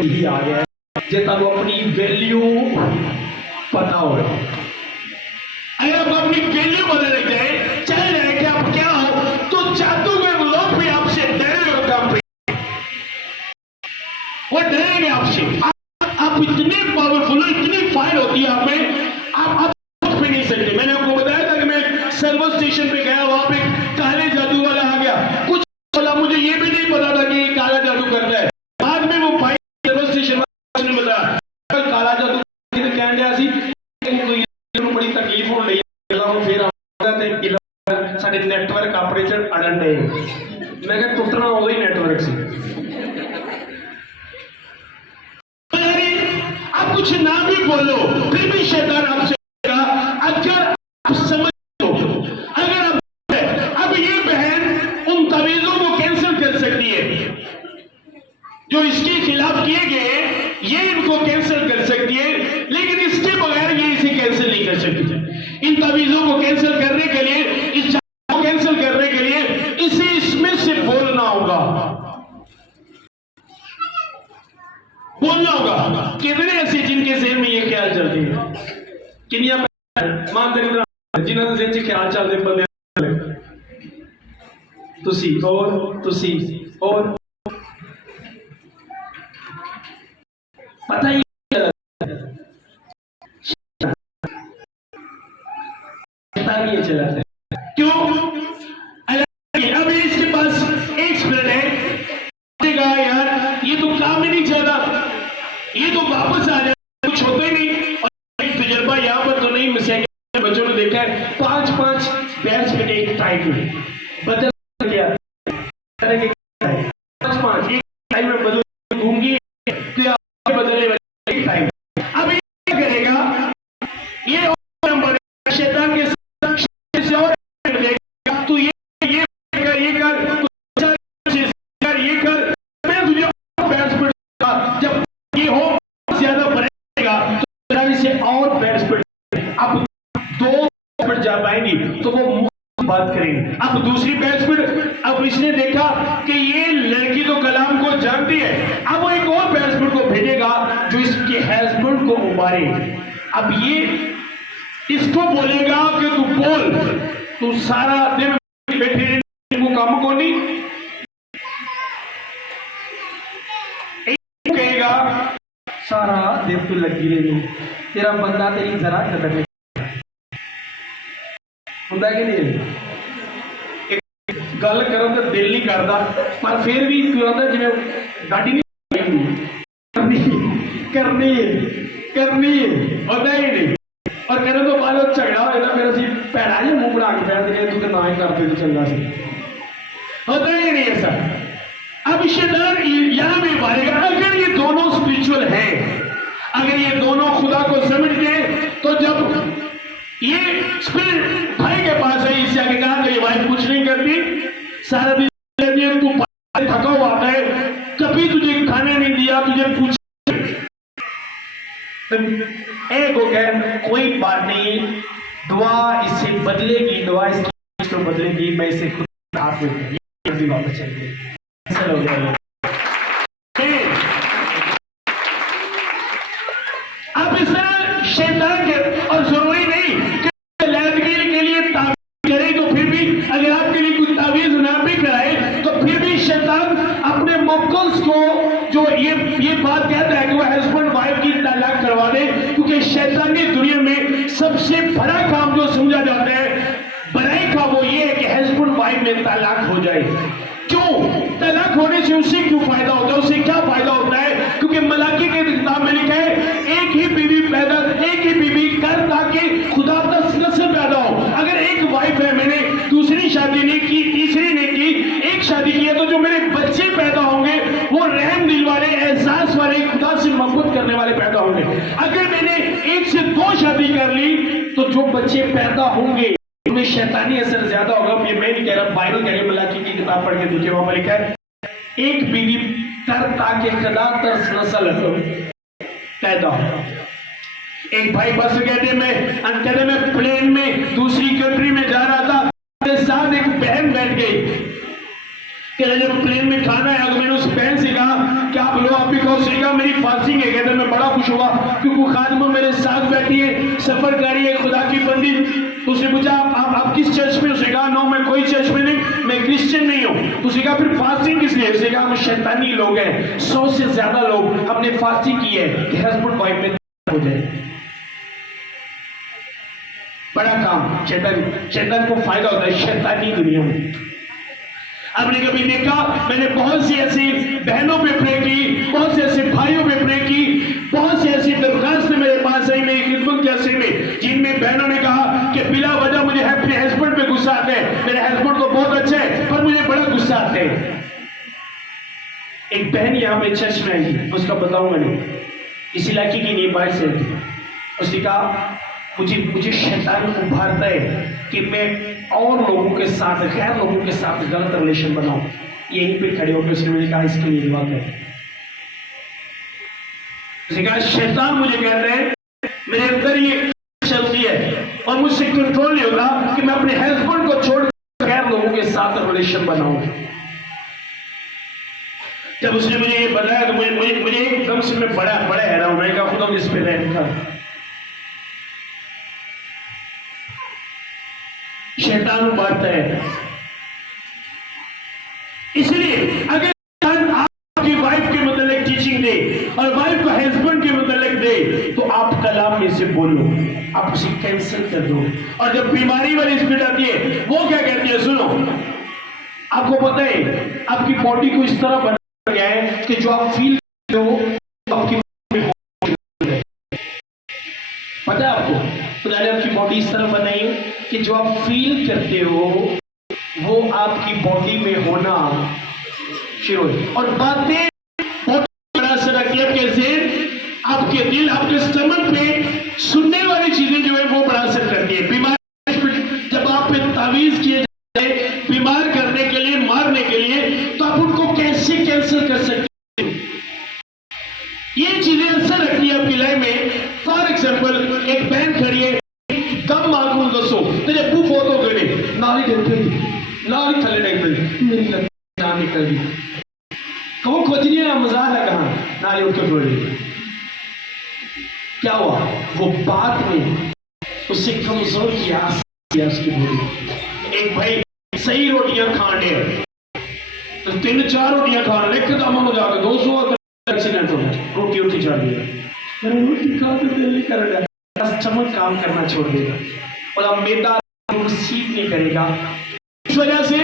ही आ गया जे ताको अपनी वैल्यू पता हो अगर आपको अपनी वैल्यू पता लग जाए चाहे रहे कि आप क्या हो तो जादूगर लोग भी आपसे डरेंगे और काम वो डरेंगे आपसे आप इतने पावरफुल हो इतनी फायर होती है आप में आप सोच भी नहीं सकते मैंने आपको बताया था कि मैं सर्वर स्टेशन पे गया वहां पे काले जादू वाला आ गया कुछ बोला मुझे ये भी नहीं पता था कि काला जादू करता है बाद में वो भाई सर्वर स्टेशन ने बताया काला जादू कहने दिया सी बड़ी तकलीफ हो रही फिर साडे नेटवर्क ऑपरेटर अड़न डे मैं क्या टुटना उदो ही नेटवर्क से आप कुछ ना भी बोलो फिर भी शैतान आपसे अगर आप समझ लो अगर आप अब ये बहन उन तवीजों को कैंसिल कर सकती है जो इसके खिलाफ किए गए ये इनको कैंसिल कर सकती है लेकिन इसके बगैर ये इसे कैंसिल नहीं कर सकती इन तवीजों को कैंसिल करने के लिए इस को कैंसिल करने के लिए इसे इसमें से बोलना होगा कितने ऐसे जिनके ज़हन में ये ख्याल चलते हैं किनिया जिन्होंने ज़हन से ख्याल चलते बंदे तुसी और पता ही चलाते हैं क्यों अभी इसके पास एक स्प्रेड है यार ये तो काम ही नहीं चल रहा ये तो वापस आ जाए कुछ होता ही नहीं और एक तजर्बा यहाँ पर तो नहीं मिसेंगे बच्चों ने देखा है 5-5 बैट्समैन एक टाइम में बदल गया 5-5 एक टाइम में बदल घूमगी तो बदलने वाले एक टाइम अब ये क्या करेगा ये नंबर शैतान के से और तू ये कर मैं तुझे बैट्समैन जब ये हो ज्यादा बनेगा तो से और बैट्समैन अब 2 बैट्समैन जा पाएंगी तो वो बात करेंगे अब दूसरी बैट्समैन अब इसने देखा कि ये लड़की तो कलाम को जानती है अब वो एक और बैट्समैन को भेजेगा जो इसके हस्बैंड को उबारे अब ये इसको बोलेगा कि तू बोल तू सारा दिन बैठे को काम को नहीं कहेगा सारा दिन तू लगी रही तेरा बंदा तेरी जरा कदर नहीं ਹੁੰਦਾ कि नहीं गल करन तो दिल नहीं करता पर फिर भी कहता जिवें गाड़ी नहीं करनी होता ही नहीं और कहने तो बाद झगड़ा होता फिर असं भैड़ा जो मुंह बना के बैठ गए तू तो ना ही करते तो चंगा सी होता ही नहीं ऐसा अब शैतान यहाँ भी मारेगा अगर ये दोनों स्पिरिचुअल हैं अगर ये दोनों खुदा सारा दिन तू थका हुआ आता है, कभी तुझे खाने नहीं दिया, तुझे पूछ एक हो गया, कोई बात नहीं, दुआ इससे बदलेगी, दुआ इसको बदलेगी, मैं इसे खुद हाथ में वापस चलिए। ऐसा हो गया। अब इस तरह शैतान के, और जरूरी नहीं कि लैदगीर के लिए तावीज करे, तो फिर भी अगर आपके लिए कुछ तावीज ना भी कराए तो फिर भी शैतान अपने मोक्कल्स को जो ये बात कहता है कि वो हस्बैंड वाइफ की तलाक करवा दे, क्योंकि शैतानी दुनिया में सबसे बड़ा काम जो समझा जाता है बुराई का, वो ये है कि हस्बैंड वाइफ में तलाक हो जाए। क्यों तलाक होने से उसे क्यों फायदा होता है, उसे क्या फायदा होता है? क्योंकि मलाकी के किताब में लिखा है एक ही बीवी कर ताकि खुदा का नस्ल पैदा हो। अगर एक वाइफ है, मैंने दूसरी शादी नहीं की, तीसरी नहीं की, एक शादी की है, तो जो मेरे बच्चे पैदा होंगे वो रहम दिल वाले, एहसास वाले, खुदा से मोहब्बत करने वाले पैदा होंगे। अगर मैंने एक से दो शादी कर ली तो जो बच्चे पैदा होंगे उनमें शैतानी असर ज्यादा होगा। ये मैं नहीं कह रहा, बाइबल कह रही है, मलाकी की किताब पढ़ के देखिए, वहां पर लिखा है एक बीवी कर ताकि खुदा तरस नस्ल पैदा हो। एक भाई बस कहते मैं प्लेन में दूसरी कंट्री में जा रहा था, मेरे साथ एक बहन बैठ गई, जब प्लेन में खाना है, मैंने उस बहन से कहा कि आप लो, आप भी खाओ। उसने कहा मेरी फास्टिंग है। कहते मैं बड़ा खुश हुआ क्योंकि खादमा मेरे साथ बैठी है, सफर कर रही है, खुदा की बंदी। उसने पूछा आप किस चर्च में? उसने कहा नो, मैं कोई चर्च में नहीं, मैं क्रिश्चियन नहीं हूँ। उसने कहा फिर फास्टिंग किस लिए? उसने कहा हम शैतानी लोग हैं, 100 से ज्यादा लोग हमने फास्टिंग की है कि हस्बैंड वाइफ में हो जाए। बड़ा काम शैतान को फायदा होता है शैतानी दुनिया में। आपने कभी देखा, मैंने बहुत सी ऐसी बहनों पे प्रे की, बहुत से ऐसे भाइयों पे प्रे की, बहुत सी ऐसी दरखास्त मेरे पास आई मेरी खिदमत के अरसे में, जिनमें बहनों ने कहा कि बिला वजह मुझे अपने हस्बैंड पे गुस्सा आता है, मेरे हस्बैंड तो बहुत अच्छे हैं पर मुझे बड़ा गुस्सा आता है। एक बहन यहाँ पे चर्च में आई, उसका बताऊंगा नहीं, इस इलाके की नहीं, बाहर से थी। उसने कहा मुझे शैतान उभारता है कि मैं और लोगों के साथ, गैर लोगों के साथ गलत रिलेशन बनाऊं। यहीं पे खड़े होकर उसने मुझे कहा इसके लिए दुआ कर। उसने कहा शैतान मुझे कहता है, मेरे अंदर ये चलती है और मुझसे कंट्रोल नहीं होगा कि मैं अपने हस्बैंड को छोड़ गैर लोगों के साथ रिलेशन बनाऊं। जब उसने मुझे ये बताया तो मुझे एकदम से मैं बड़ा हैरान होने का, खुदा इस पे रहम कर। शैतान उबारता है, इसलिए अगर आपकी वाइफ के मतलब टीचिंग दे और वाइफ को हस्बैंड के मतलब दे तो आप कलाम में से बोलो, आप उसे कैंसिल कर दो। और जब बीमारी वाली स्पीड आती है वो क्या कहती है, सुनो, आपको पता है आपकी बॉडी को इस तरह बनाया गया है कि जो आप फील करते हो आपकी पता है आपको, खुदा ने आपकी बॉडी इस तरह बनाई है कि जो आप फील करते हो वो आपकी बॉडी में होना शुरू हो। और बातें बहुत बड़ा असर रखती है आपके ज़हन, आपके दिल, आपके स्टमक पे सुनने वाली चीजें जो है वो बड़ा असर करती है। बीमारी जब आप पे तावीज किए जाते हैं बीमार करने के लिए, मारने के लिए, तो आप उनको कैसे कैंसिल कर सकते हैं? ये चीजें असर रखती है आपकी लाइफ में। फॉर एग्जाम्पल एक बहन खड़ी है, दम मांगू दसो तेरे बू फोटो करे नाली देखते नाली थले देखते मेरी ना निकल गई, कहो खोजनी है मजाक है, कहाँ नाली उठ के बोली। क्या हुआ? वो बात में उससे कमजोर किया उसकी बोली। एक भाई सही रोटियां खाने तो 3-4 रोटियां खा रहे, एकदम हो जाकर 200 एक्सीडेंट हो गया, रोटी उठी चढ़ गई, रोटी खा तो दिल नहीं कर रहा, चमक काम करना छोड़ देगा और अब मैदा सीख नहीं करेगा। इस वजह से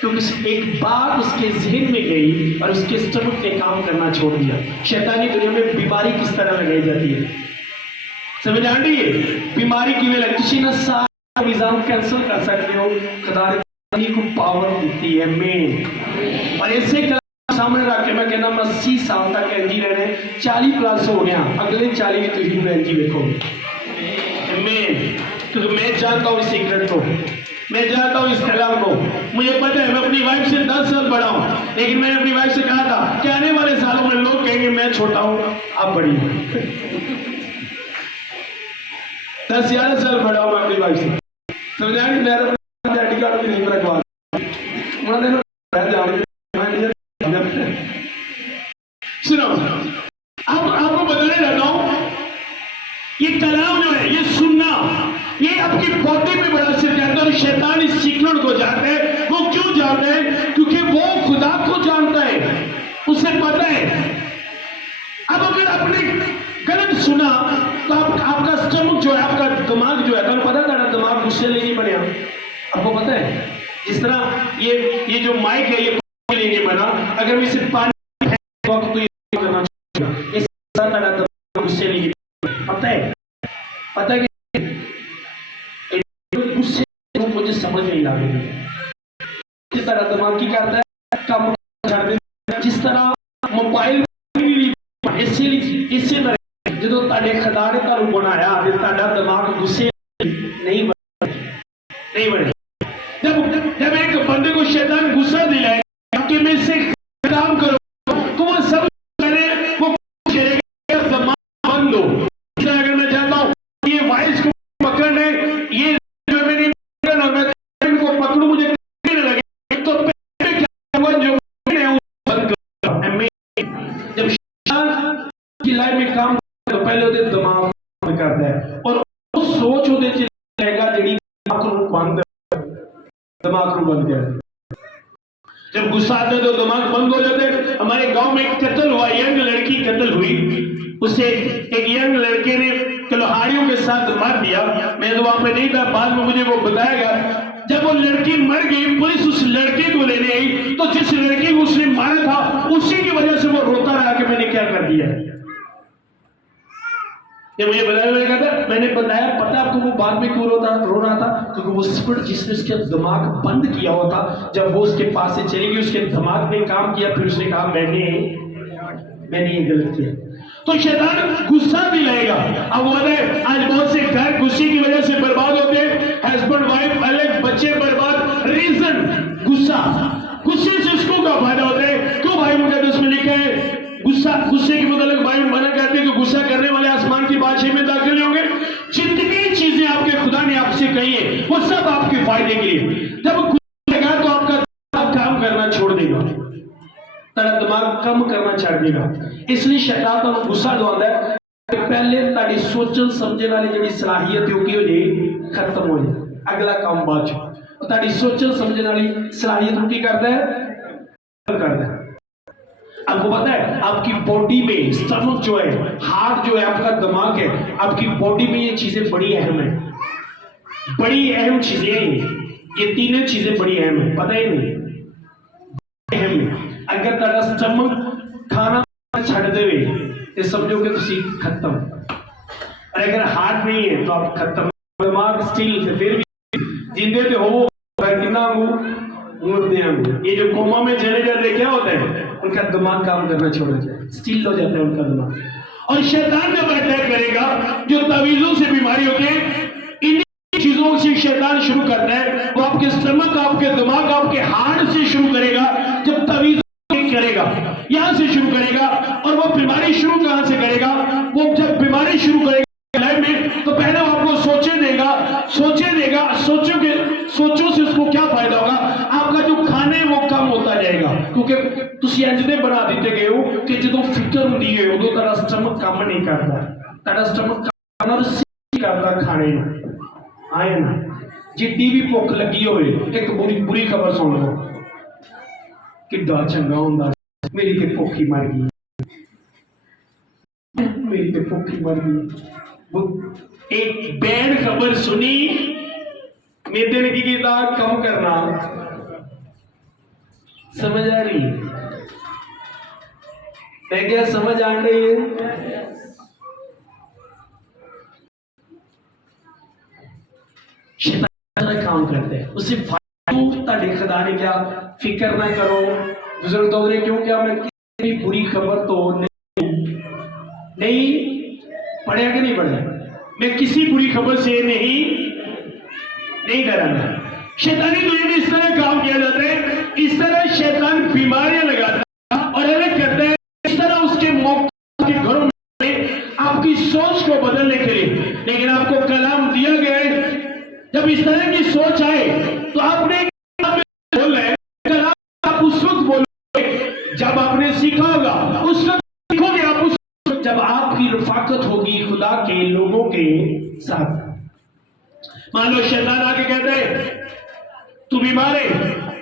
क्योंकि एक बात उसके जहन में गई और उसके स्टमक ने काम करना छोड़ दिया। शैतानी दुनिया में बीमारी किस तरह लगाई जाती है, समझ आ रही है? बीमारी की वजह किसी ना सारा निजाम कैंसिल कर सकते हो, खुदा ने को पावर देती है मैं। और ऐसे सामने रख के मैं कहना 80 साल तक एनजी रहने, 40 प्लस हो गया, अगले 40 तो ही एनजी देखो मैं, क्योंकि मैं जानता हूँ इस सीक्रेट को। मैं जानता हूँ इस कलाम को, मुझे पता है मैं अपनी वाइफ से 10 साल बड़ा हूँ, लेकिन मैंने अपनी वाइफ से कहा था कि आने वाले सालों में लोग कहेंगे मैं छोटा हूँ आप बड़ी हो। 10-11 साल बड़ा हूँ अपनी वाइफ से, समझा नहीं? मेरा आईडी कार्ड भी नहीं रखवा सुनो, अब आपको बताने लगा हूं, ये कलाम जो है ये सुनना, ये आपकी बॉडी में बड़ा असर करता है। और शैतान इस सीक्रेट को जानता है। वो क्यों जानता है? क्योंकि वो खुदा को जानता है, उसे पता है। अब अगर आपने गलत सुना तो आपका स्टमक जो है, आपका दिमाग जो है, तो पता था दिमाग गुस्से लेके बने, आपको पता है? जिस तरह ये जो माइक है ये लेके बना, अगर मैं सिर्फ पानी तो ये करना चाहिए, इस तरह गुस्से लेके पता है कि गुस्से मुझे समझ नहीं आ रही। जिस तरह दिमाग की करता है काम छड़ दे, जिस तरह मोबाइल इसी तरह जो ताड़े खुदा ने तुहानू बनाया ते ताड़ा दिमाग गुस्से नहीं बने। जब एक बंदे को शैतान गुस्सा दिलाए कि मैं इससे काम करो, तो वो सब करे, वो दिमाग बंद हो। अगर मैं चाहता हूँ ये वॉइस को पकड़ने, ये जो मैंने इनको पकड़ू मुझे लगे, तो जो बंद कर। जब शैतान की लाइफ में काम तो पहले उसे दिमाग करता है और सोच उहदे च रहेगा जिहड़ी दिमाग को बंद कर। जब गुस्सा आता है तो दिमाग बंद हो जाता है। हमारे गांव में एक कत्ल हुआ, यंग लड़की कत्ल हुई, उसे एक यंग लड़के ने कुल्हाड़ियों के साथ मार दिया। मैं तो वहां पे नहीं था, बाद में मुझे वो बताया गया। जब वो लड़की मर गई, पुलिस उस लड़के को लेने आई, तो जिस लड़के को उसने मारा था उसी की वजह से वो रोता रहा कि मैंने क्या कर दिया। मुझे बताया, मैंने बताया पता आपको वो बाद में क्यों रो रहा था? क्योंकि वो स्पिरिट जिसने उसके दिमाग बंद किया हुआ था, जब वो उसके पास से चली गई, उसके दिमाग ने काम किया, फिर उसने कहा मैंने ये गलत किया। तो शैतान गुस्सा दिलाएगा। अब वो है, आज बहुत से घर गुस्से की वजह से बर्बाद होते हैं, हस्बैंड वाइफ अलग, बच्चे बर्बाद, रीजन गुस्सा। गुस्से से उसको क्या फायदा होता है? क्यों भाई मुझे उसमें लिखा है गुस्से के मतलब भाई मना करते हैं कि गुस्सा करने वाले आसमान की बादशाही में दाखिल नहीं होंगे। जितनी चीजें आपके खुदा ने आपसे कही है वो सब आपके फायदे के लिए। जब गुस्सा लगा तो आपका दिमाग काम करना छोड़ देगा, तेरा दिमाग कम करना छोड़ देगा। इसलिए शैतान तो गुस्सा दवाता है कि पहले ताड़ी सोचन समझने वाली जिहड़ी सलाहियत है की हो जाए, खत्म हो जाए, अगला काम बाद च। ताड़ी सोचन समझने वाली सलाहियत की करता है। आपको पता है आपकी बॉडी में स्टमक जो है, हार्ट जो है, आपका दिमाग है, आपकी बॉडी में ये चीजें बड़ी अहम है, बड़ी अहम चीजें हैं। ये तीनों चीजें बड़ी अहम है, पता ही नहीं अहम है। अगर तेरा स्टमक खाना छड़ देवे तो समझो कि तुसी खत्म, और अगर हार्ट नहीं है तो आप खत्म। दिमाग स्टिल से फिर भी जिंदे तो हो कितना मुर्दे। ये जो कोमा में चले जाते क्या होता है? उनका दिमाग काम करना छोड़ जाता है, स्टिल हो जाता है उनका दिमाग। और शैतान जब अटैक करेगा, जो तावीज़ों से बीमारी होती है, इन चीजों से शैतान शुरू करता है। वो आपके स्टमक, आपके दिमाग, आपके हार्ट से शुरू करेगा। जब तावीज़ करेगा यहां से शुरू करेगा, और वो बीमारी शुरू कहां से करेगा? वो जब बीमारी शुरू करेगा लाइफ में, तो पहले वो आपको सोचे देगा। सोचो से उसको क्या फायदा होगा? आपका जो खाने वो कम होता जाएगा, क्योंकि तुसी इंजने बना दिते गए हो कि जो फिक्र होती है उदो तेरा स्टमक काम नहीं करता, तेरा स्टमक काम नहीं करता खाने आए ना। जिड्डी भी भुख लगी हो, एक बुरी खबर सुन लो, किड्डा चंगा होंदा, मेरी ते भुख ही मर गई, मेरी ते भुख ही मर गई। एक बैड खबर सुनी, मेरे ने की किया कम करना। समझ आ रही? मैं क्या समझ आ रही है? शैतान काम करते हैं, उससे फायदा खुदा ने क्या फिक्र ना करो। बुजुर्ग दौरे क्यों क्या मैं किसी बुरी खबर तो नहीं पढ़ा कि नहीं पढ़ा? मैं किसी बुरी खबर से नहीं डरांगा। शैतानी दुनिया में इस तरह काम किया जाता है, इस तरह शैतान बीमारियां लगाता है और अलग करता है, इस तरह उसके मौके के घरों में आपकी सोच को बदलने के लिए। लेकिन आपको कलाम दिया गया है, जब इस तरह की सोच आए तो आपने बोल रहे कलाम आप उस वक्त बोलोगे जब आपने सीखा होगा, उस वक्त सीखोगे आप, उस वक्त जब आपकी रफाकत होगी खुदा के लोगों के साथ। मान लो शैतान आके कहता है तू बीमार है,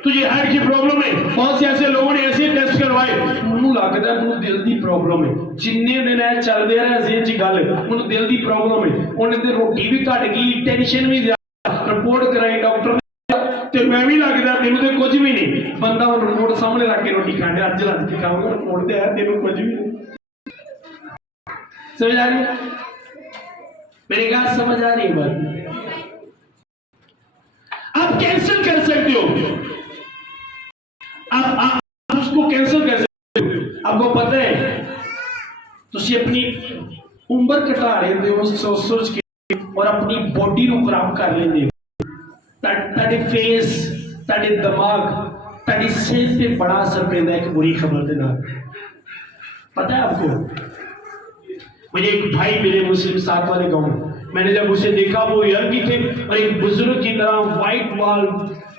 तुझे हार्ट की प्रॉब्लम है, बहुत से ऐसे लोगों ने ऐसे टेस्ट करवाए, उन्होंने लगता है उन्हें दिल की प्रॉब्लम है, जिन्ने दिन है चलते रहे ऐसी अच्छी गल, उन्हें दिल की प्रॉब्लम है, उन्हें तो रोटी भी घट गई, टेंशन भी ज्यादा, रिपोर्ट कराई डॉक्टर ने, मैं भी लगता तेन तो कुछ भी नहीं, बंदा रिपोर्ट सामने रख के रोटी खाने, अज रज के खाऊंगा, रिपोर्ट तो है तेन कुछ भी नहीं। समझ आ रही है मेरी बात? समझ आ रही है बात? आप कैंसिल कर सकते हो, आप उसको कैंसिल कर सकते हो। आपको पता है तुसी अपनी उम्र घटा रहे हो सोच सोच के और अपनी बॉडी को खराब कर लेंगे हो। ताड़े फेस, ताड़े दिमाग, ताड़ी सेहत पे बड़ा असर पैदा है एक बुरी खबर के नाल। पता है आपको, मुझे एक भाई मिले मुस्लिम साथ वाले गांव में, मैंने जब उसे देखा वो यंग थे और एक बुजुर्ग की तरह व्हाइट वाल,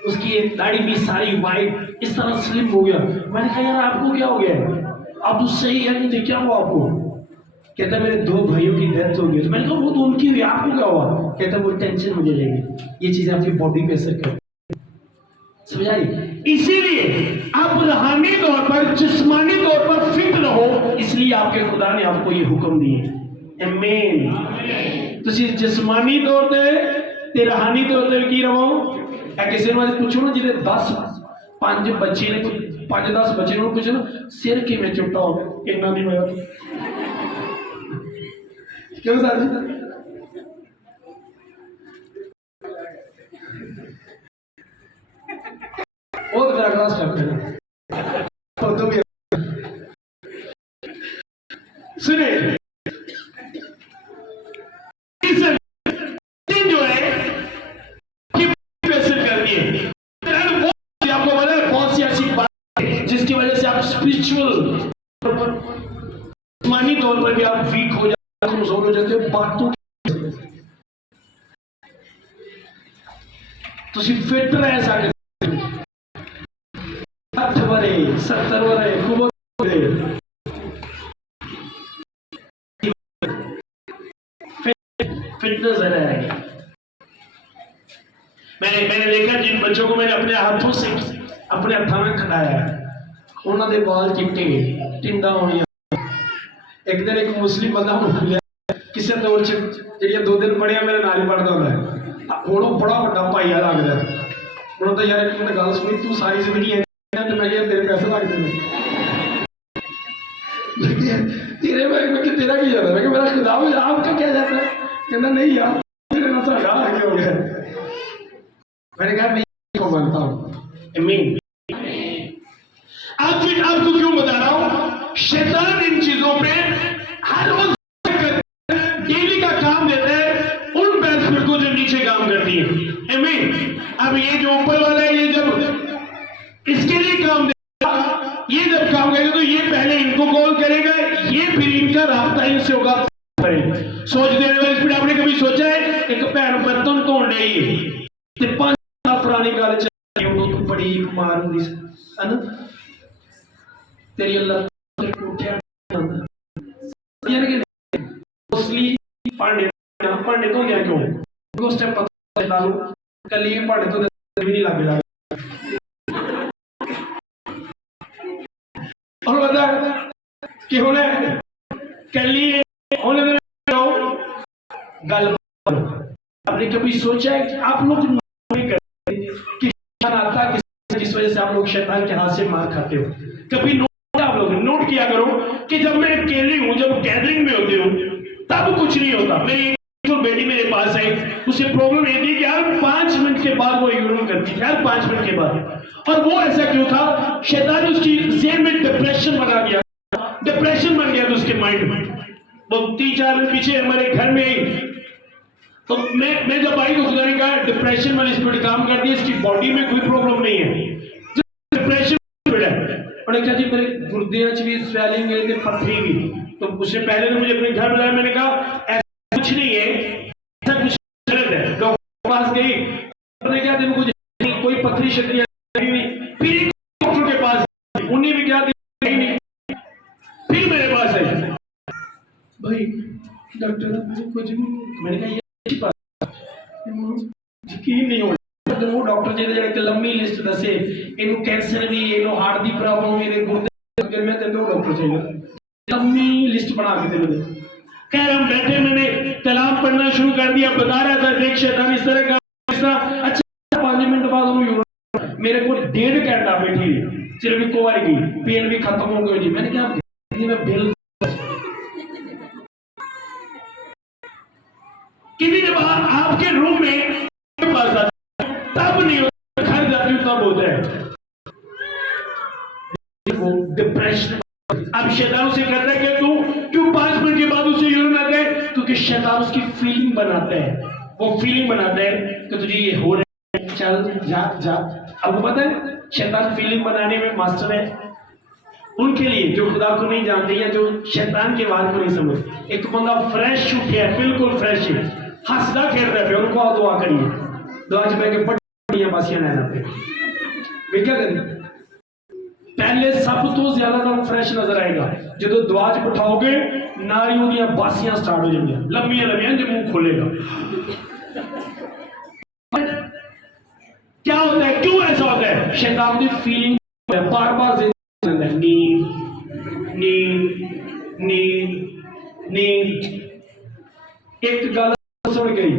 उसकी एक दाढ़ी भी सारी व्हाइट, इस तरह स्लिम हो गया। मैंने कहा यार आपको क्या हो गया है, आप तो सही यंग थे, क्या हुआ आपको? कहता मेरे 2 भाइयों की डेथ हो गई। तो मैंने कहा वो तो उनकी हुई, आपको क्या हुआ? कहता वो टेंशन मुझे लेगी, ये चीजें आपकी बॉडी पे असर करती, समझ आई? इसीलिए आप रूहानी तौर पर, जिस्मानी तौर पर फिट रहो, इसलिए आपके खुदा ने आपको ये हुक्म दिए। आमीन। तुसी जिस्मानी तौर ते रूहानी तौर ते की रहो। किसी ने पूछो ना जिसे 10-5 बच्चे ने, 5-10 बच्चे ने पूछो ना सिर किवें चुट्टा हो गया, इन्ना नहीं होया क्यों सर जी? वो तो मेरा क्लास चैप्टर है, सुने जो है करनी है। आपको पता है बहुत सी ऐसी बात है जिसकी वजह से आप स्पिरिचुअल जिस्मानी तौर पर भी आप वीक हो जाते हो, कमजोर हो जाते हो बातों तो फिट रह सकते 60 वरे 70 वरे खूब फिटनेस है। मैंने देखा जिन बच्चों को मैंने अपने हाथों से अपने हथों में खिलाया उन्होंने बाल चिट्टे टिंडा होनी। एक दिन एक मुस्लिम बंदा किसी दौर च 2 दिन पढ़िया मेरे नाल पढ़ता होता है, हूँ बड़ा बड़ा भाईया लगता है। उन्होंने तो यार एक गल सुनी तू सारी जिंदगी तो मैं तेरे पैसे लगते हैं तेरे मैं तेरा क्या जाता है, मेरा खुदा आपका क्या जाता है? कहना नहीं यार मेरे ना तो आगे हो गया। मैंने कहा मैं इसको मानता हूँ। आमीन। आपको क्यों बता रहा हूँ, शैतान इन चीजों पे हर रोज डेली का काम देता है उन बैट्समैन को जो नीचे काम करती है। आमीन। अब ये जो ऊपर वाला है, ये जब इसके लिए काम देगा, ये जब काम करेगा तो ये पहले इनको कॉल करेगा, ये फिर इनका रास्ता इनसे होगा। सोच देने वाले स्पीड आपने कभी सोचा है एक भैन बर्तन धोने ते 5 साल पुरानी गल चली बड़ी मारूंगी है ना तेरी अल्लाह उठा भांडे धो गया क्यों? उस टाइम पता ला लो कल भांडे तो भी नहीं लग रहा और बता कि होने कली गल आपने कभी सोचा है कि आप लोग कि आता जिस वजह से आप लोग शैतान के हाथ से मार खाते हो? कभी नोट आप लोग नोट किया करो कि जब मैं अकेले हूं, जब गैदरिंग में होते हूं तब कुछ नहीं होता। मेरी जो बेटी मेरे पास है उसे प्रॉब्लम ये थी कि हर 5 मिनट के बाद वो इग्नोर करती थी, हर 5 मिनट के बाद। और वो ऐसा क्यों था? शैतान ने उसकी ज़हन में डिप्रेशन बना दिया, डिप्रेशन बन गया था उसके माइंड में। वो 3-4 दिन पीछे हमारे घर में तो मैं जब भाई को खुदा ने कहा डिप्रेशन वाली स्पिरिट काम करती है, इसकी बॉडी में कोई प्रॉब्लम नहीं है, डिप्रेशन स्पिरिट है। उन्होंने कहा जी मेरे गुर्दे च भी स्वेलिंग है, पथरी भी। तो उससे पहले ने मुझे अपने घर बुलाया, मैंने कहा ऐसा कुछ नहीं है, ऐसा कुछ गलत है। डॉक्टर के पास गई, उन्होंने कहा देखो कुछ नहीं, कोई पथरी शक्ति नहीं। फिर डॉक्टर के पास उन्हें भी क्या नहीं, फिर मेरे पास है भाई डॉक्टर कुछ नहीं। मैंने कहा यकीन नहीं हो वो डॉक्टर जी ने एक लंबी लिस्ट दसे, इनू कैंसर भी, इनू हार्ट की प्रॉब्लम, मेरे गुर्दे, मैं तेरे डॉक्टर चाहिए, लंबी लिस्ट बना के दे। खैर हम बैठे, मैंने कलाम पढ़ना शुरू कर दिया, बता रहा था देख शैतान इस तरह का, इस तरह। अच्छा 5 मिनट बाद उन्होंने मेरे को 1.5 घंटा बैठी सिर्फ एक बार की, पेन भी खत्म हो गई जी। मैंने क्या मैं बिल कितनी जब आपके रूम में पास आता तब नहीं होता, घर जाती हूँ तब होता है वो डिप्रेशन। अब शैतान उसे कहता है कि तू क्यों 5 मिनट के बाद उसे यूरिन आता है, क्योंकि शैतान उसकी फीलिंग बनाता है, वो फीलिंग बनाता है कि तुझे ये हो रहा है, चल जा जा। आपको पता है शैतान फीलिंग बनाने में मास्टर है। उनके लिए जो खुदा को नहीं जानते या जो शैतान के वार को नहीं समझते, एक बंदा फ्रेश उठे है, बिल्कुल फ्रेश है, हंसदा खेलता है, उनको आप दुआ करिए, दुआ च बह के बड़िया बासियां लैना पे वे क्या करें। पहले सब तो ज्यादा तो फ्रेश नजर आएगा, जो दुआ च बिठाओगे नारी उहदियां बासियां स्टार्ट हो जाएंगी, लंबियां लंबियां, जो मुंह खोलेगा। क्या होता है, क्यों ऐसा होता है? शैतान की फीलिंग बार बार नींद नींद नींद नींद। एक गल सुन गई,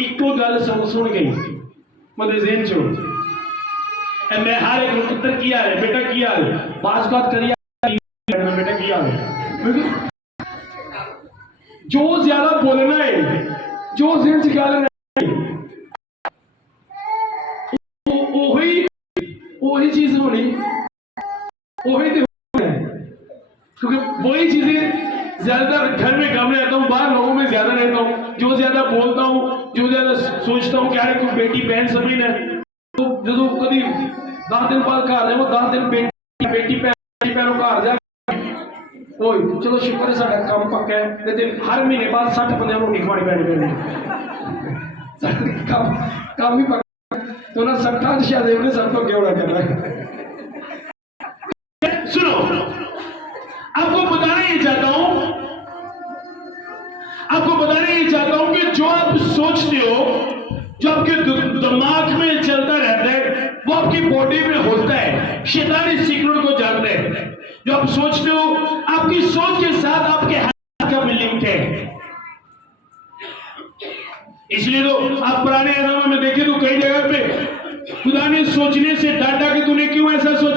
इको गल सुन गई मतलब ज़हन चो, मैं हर एक पुत्र की हाल है, बेटा की हाल है, बात करिए बेटा की हाल है। जो ज्यादा बोलना है, जो ज़हन च गल वही चीज होनी, वही तो है, क्योंकि वही चीजें ज्यादातर घर में कम रहता हूँ, बाहर लोगों में ज्यादा रहता हूँ। जो ज्यादा बोलता हूँ, जो ज्यादा सोचता हूँ, क्या है कोई बेटी बहन समझना, तो जो कभी 10 दिन बाद घर है, वो 10 दिन बेटी पैरों घर जा, चलो शुक्र है साडा काम पक्का है, लेकिन हर महीने बाद 60 बंदे रोटी खवानी पैनी काम भी पक्का, तो ना 60 शायद उन्हें सब तो क्यों करना है। सुनो, आपको बताना ये चाहता हूं कि जो आप सोचते हो, जो आपके दिमाग में चलता रहता है, वो आपकी बॉडी में होता है। शैतान इस सीक्रेट को जानता है। जो आप सोचते हो, आपकी सोच के साथ आपके हाथ का भी लिंक है। इसलिए तो आप पुराने अनामा में देखे तो कई जगह पे खुदा ने सोचने से डांटा कि तूने क्यों ऐसा सोचा,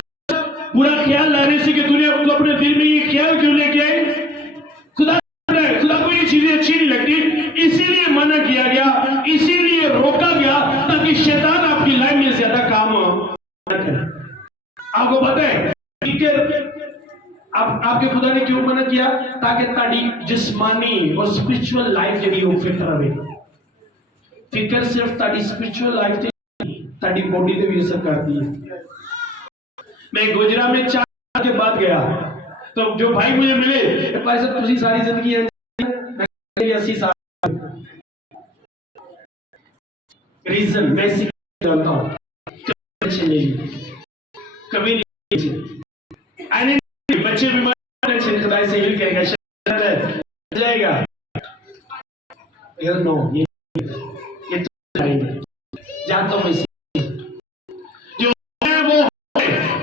बुरा ख्याल लाने से कि तूने अपने दिल में ये ख्याल क्यों लेके आए। खुदा को ये चीजें अच्छी नहीं लगती, इसीलिए मना किया गया, इसीलिए रोका गया, ताकि शैतान आपकी लाइफ में ज्यादा काम न करे। आपको पता है आपके खुदा ने क्यों मना किया? ताकि ताड़ी जिस्मानी और स्पिरिचुअल लाइफ जी वो फिट रहे। फिक्र सिर्फ ताड़ी स्पिरिचुअल लाइफ ताड़ी बॉडी पे भी असर करती है। मैं गुजरा में 4 साल के बाद गया, तो जो भाई मुझे मिले, भाई साहब तुझी सारी जिंदगी 80 साल, रीजन मैं जानता हूँ, कभी नहीं बच्चे बीमार, टेंशन खुदा से हिल करेगा, जाएगा नो, ये तो जानता हूँ मैं, जो है वो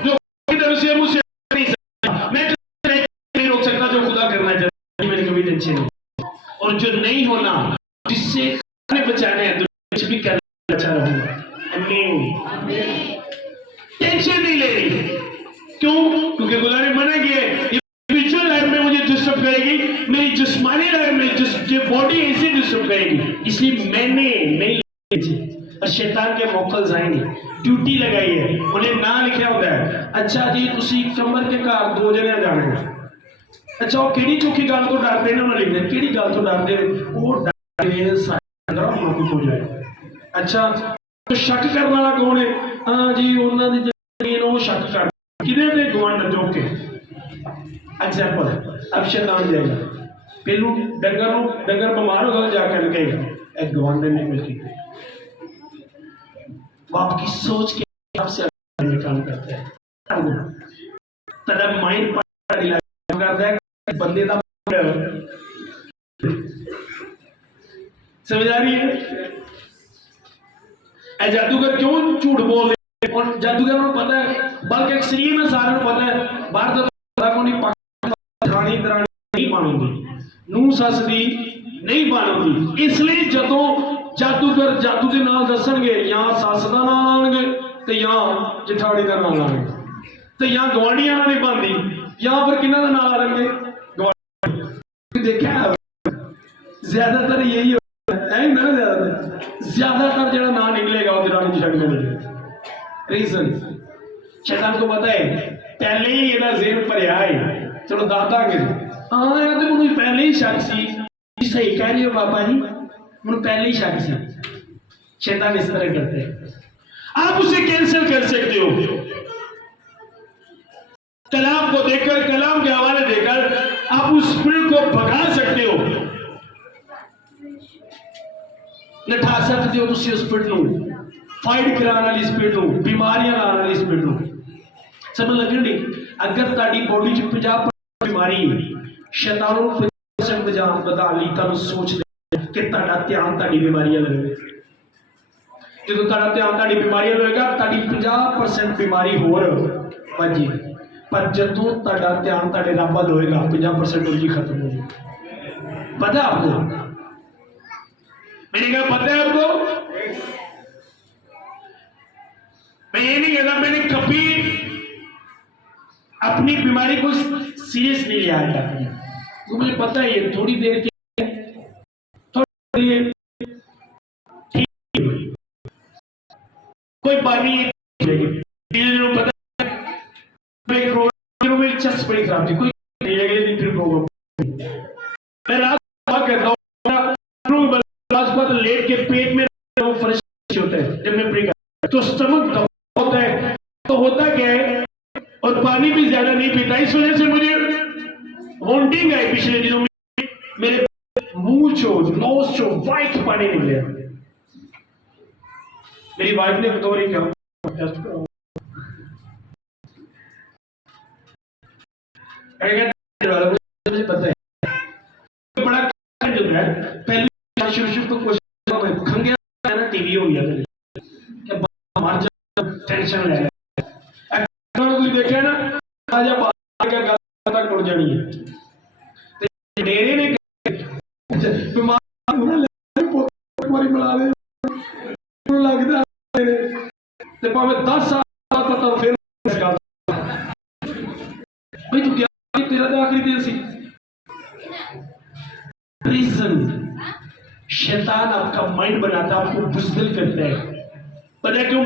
जो तरह से मुझसे नहीं सकता, मैं नहीं रोक सकता जो खुदा करना चाहता है, मैंने कभी टेंशन नहीं। और जो नहीं होना, जिससे बचाना है, कुछ भी करना अच्छा रहूंगा, टेंशन नहीं ले रही। क्यों? क्योंकि खुदा ने मना किया है, स्पिरिचुअल लाइफ में मुझे डिस्टर्ब करेगी, मेरी जिस्मानी लाइफ में जो बॉडी ऐसे डिस्टर्ब करेगी, इसलिए मैंने नहीं ली। और शैतान के मौकल आएंगे, ड्यूटी लगाई है, उन्हें ना लिखा होता है, अच्छा जी तुसी कमर के घर 2 जने जाने हैं, अच्छा वो केड़ी चौखी गल तो डरते ने, उन्हें लिखना केड़ी गल तो डरते, वो ये सारा कुछ हो जाए। अच्छा तो शक करने वाला कौन है? हाँ जी उन्होंने जमीन वो शक कर किधर ने गवांड जो के एग्जाम्पल अब शैतान जाएगा पहलू डंगर बीमार होगा जाकर कहेगा एक गवांड ने मिलती वो आपकी सोच के हिसाब से काम करता है। तेरा माइंड करता है बंदे का समझ आ रही है? जादूगर क्यों झूठ बोल रहे? और जादूगर को पता है बल्कि एक शरीर में सारे को पता है बाहर तो पता को नहीं ठाणी दराणी नहीं बनूंगी नू सस दी नहीं बनूंगी इसलिए जदों जादूगर जादू के नाल दसणगे या सस का नाम आएंगे तो या जठाणी का नाम आएंगे तो या गवांढियां नहीं बनती या फिर किन्ना का नाम आएंगे गवांढी देखा ज्यादातर यही है ना ज्यादातर जरा ना निकलेगा वो दरानी जठानी का निकलेगा रीजन शैतान को पता है पहले ही ਇਹਦਾ ਜ਼ੇਨ ਭਰਿਆ ਹੈ चलो दादा के हाँ यार तो मुझे पहले ही शक सी सही कह रही हो बाबा जी मुझे पहले ही शक सी शैतान इस तरह करते हैं आप उसे कैंसिल कर सकते हो कलाम को देखकर कलाम के हवाले देकर आप उस स्पिरिट को भगा सकते हो नठा सकते हो तुसी उस स्पिरिट ਨੂੰ फाइट कराने वाली स्पिरिट ਨੂੰ बीमारियां लाने वाली स्पिरिट ਨੂੰ समझ लग रही अगर ताड़ी बॉडी च 50% बीमारी शैतान ਨੂੰ 50% ਵਧਾ ਲਈ ਤਾਂ ਸੋਚ ਲੈ ਕਿ ਤੁਹਾਡਾ ਧਿਆਨ ਤੁਹਾਡੀ ਬਿਮਾਰੀਆਂ ਲਵੇ ਜਦੋਂ ਤੁਹਾਡਾ ਧਿਆਨ ਤੁਹਾਡੀ ਬਿਮਾਰੀਆਂ ਲਵੇਗਾ ਤੁਹਾਡੀ 50% ਬਿਮਾਰੀ ਹੋਰ ਵੱਜੀ ਪਰ ਜਦੋਂ ਤੁਹਾਡਾ ਧਿਆਨ ਤੁਹਾਡੇ ਰੱਬ ਵੱਲ ਹੋਏਗਾ 50% ਉਲਝੀ खत्म हो जाएगी पता है आपको मैंने कहा पता है आपको मैं ये नहीं कहता मैंने कभी अपनी बीमारी को सीरियस नहीं लिया है तो मुझे पता है ये थोड़ी देर के थोड़ी कोई बात नहीं पता मेरी चेस्ट बड़ी खराब थी कोई अगले दिन फिर मैं रात करता हूँ लेट के पेट में फ्रेश होता है जब मैं प्रे करता तो स्टमक होता है तो होता क्या है और पानी भी ज्यादा नहीं पीता इस वजह से मुझे वॉन्टिंग आई पिछले दिनों में मेरे मुंह चो नोज चो वाइट पानी निकले मेरी वाइफ ने बतौर क्या मुझे पता है बड़ा है पहले शुरू तो कोशिश खंगे ना टीवी हो गया मर जा टेंशन ले देखा ना आजा तक टुट जानी है डेरे ने लगता भावे 10 साल पता फिर भाई तू क्या तेरा तो आखिरी दिन सी प्रिजन शैतान आपका माइंड बनाता है आपको बुज़दिल करता है पता है क्यों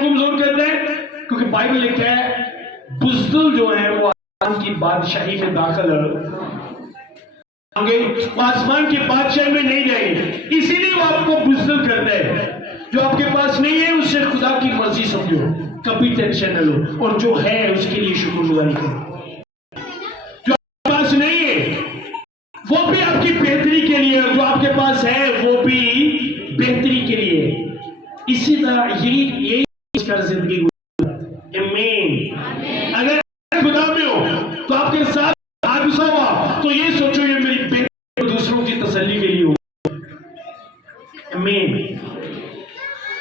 कमजोर करता है क्योंकि बाइबल लिखा है बुज़दिल जो है वो आसमान की बादशाही में दाखिल वो आसमान की बादशाही में नहीं जाएंगे इसीलिए वो आपको बुज़दिल करता है जो आपके पास नहीं है उससे खुदा की मर्जी समझो कभी टेंशन न लो और जो है उसके लिए शुक्रगुजारी करो जो आपके पास नहीं है वो भी आपकी बेहतरी के लिए जो आपके पास है वो भी बेहतरी के लिए इसी तरह यही कर जिंदगी अगर खुदा में हो तो आपके साथ हादसा हुआ तो ये सोचो ये मेरी बेटी दूसरों की तसल्ली के लिए हो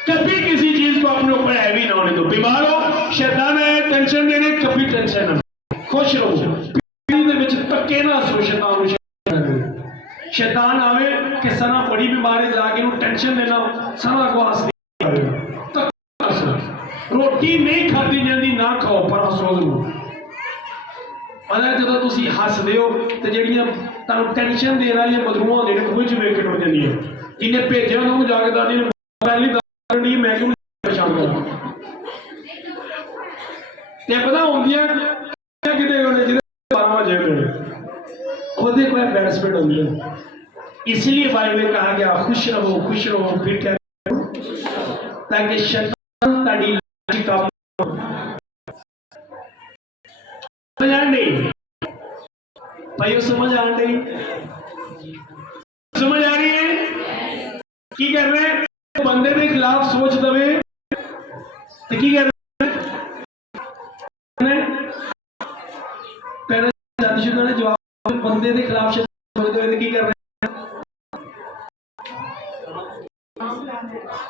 कभी किसी चीज को अपने ऊपर हैवी ना होने दो बीमार हो शैतान है टेंशन देने कभी टेंशन ना खुश रहो तके ना सो शैतान आवे कि सना बड़ी बीमारी जाके टेंशन देना सना को आस रोटी नहीं खाती जाती ना खाओ पर हसो जरूर पता है जो तुम हसते हो तो जड़ियाँ तुम टेंशन देने वाली बदबू होंगे ने खूह च वेख के टुट जाए जिन्हें भेजा उन्होंने जाके दादी ने पहली दादी मैं क्यों परेशान करा पता होंगे कि 12 बजे कोई बैड स्पीड होंगी इसलिए बाइबल में कहा गया खुश रहो, फिर क्या करो? ताकि शैतान ताड़ी लालची काम समझ आ रही भाइयों, समझ आ रही, समझ आ रही है की कर रहे हैं? बंदे के खिलाफ सोच दवे तो की कर रहे हैं? पहले शादीशुदा ने जवाब बंदे के खिलाफ सोच दवे तो की कर रहे हैं?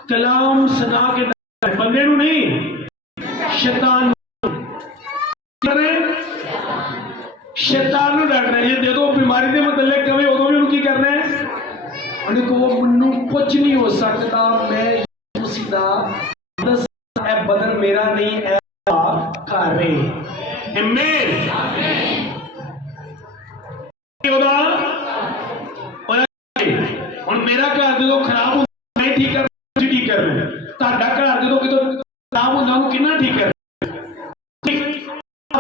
कलाम सुना के बंदे नू नहीं, शैतान शैतान नू डरना है। जो बीमारी के मतलब कवे उदों भी उन्होंने की करना है, उन्हें को मनु कुछ नहीं हो सकता, मैं बदन मेरा नहीं है कर रहे मेरा घर जो खराब होता है ठीक कर ठीक करना, घर जो खराब होता कि ठीक कर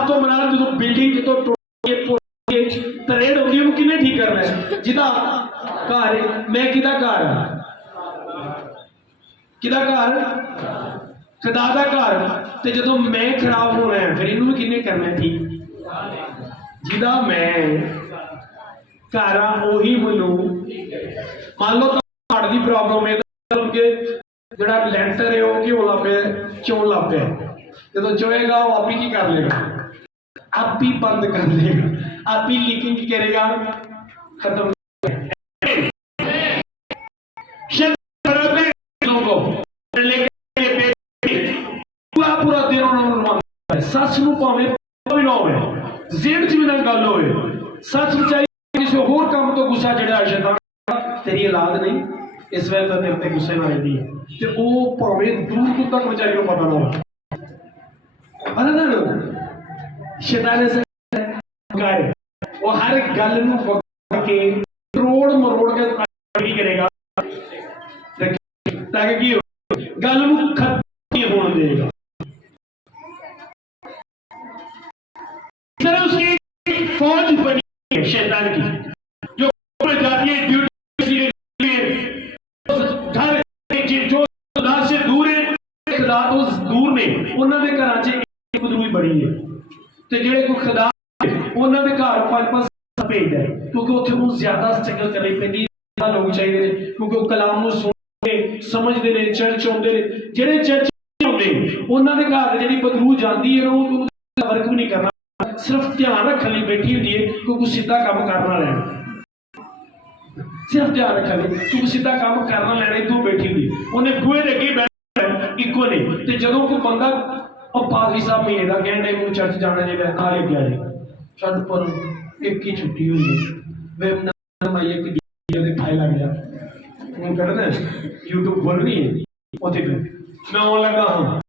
तो मना जो बिल्डिंग तो तरेड़ होगी वो किन्ने ठीक करना है? जिदा घर है, मैं किदा घर किदा घर खुदा दा घर, ते जो मैं खराब होना है फिर इनू किन्ने करना है ठीक? जिदा मैं घर आ उही मनु मान लो तो की प्रॉब्लम है जो लेंटर है वो क्यों लग पे चोन लग पे, जो चोएगा वो आप ही की कर लेगा, आप ही बंद कर लेगा, आप ही लीकिंग की करेगा, खत्म पूरा पूरा दिन उन्होंने सच नूं भावें भी ना होवे, जेब च भी ना गल होवे, सच बचाई किसी होर काम तो गुस्सा चढ़िया शैतान तेरी औलाद नहीं इस वजह तेरे ते गुस्से में रहती है, तो वो भावें दूर तक बेचारी को पता ना हो शैतान से वो हर गल नूं के तरोड़ मरोड़ के करेगा ताकि की गल नूं खत्म नहीं होने देगा। उसकी फौज बनी है शैतान की, जो जाती है ड्यूटी घर जो खुदा से दूर है, खुदा तो दूर ने उन्होंने घर च बदबू बड़ी है, तो जेडे कोई खुदा उन्होंने घर 5-5 भेजता है, क्योंकि उत्थे ज्यादा स्ट्रगल करनी पैंदी, लोग चाहिए क्योंकि वो कलाम नूं सुनते समझते हैं, चर्च आउंदे ने, जेडे चर्च आउंदे उन्होंने घर जी बदबू जाती है वो वर्क भी नहीं करना, सिर्फ ध्यान रखने लिए बैठी होती है क्योंकि सीधा काम करना लेना, सिर्फ ध्यान रखने क्योंकि सीधा काम करना लेना तू बैठी हुई उन्हें बूहे के अगे बैठ इको ने, तो जो कोई बंदा और पादरी साहब महीने का कहने मैं चर्च जाना चाहिए ना लेके आ जाए छत पर एक ही छुट्टी हुई है फाइल लग गया करना यूट्यूब खोल रही है उसे मैं आने लगा हाँ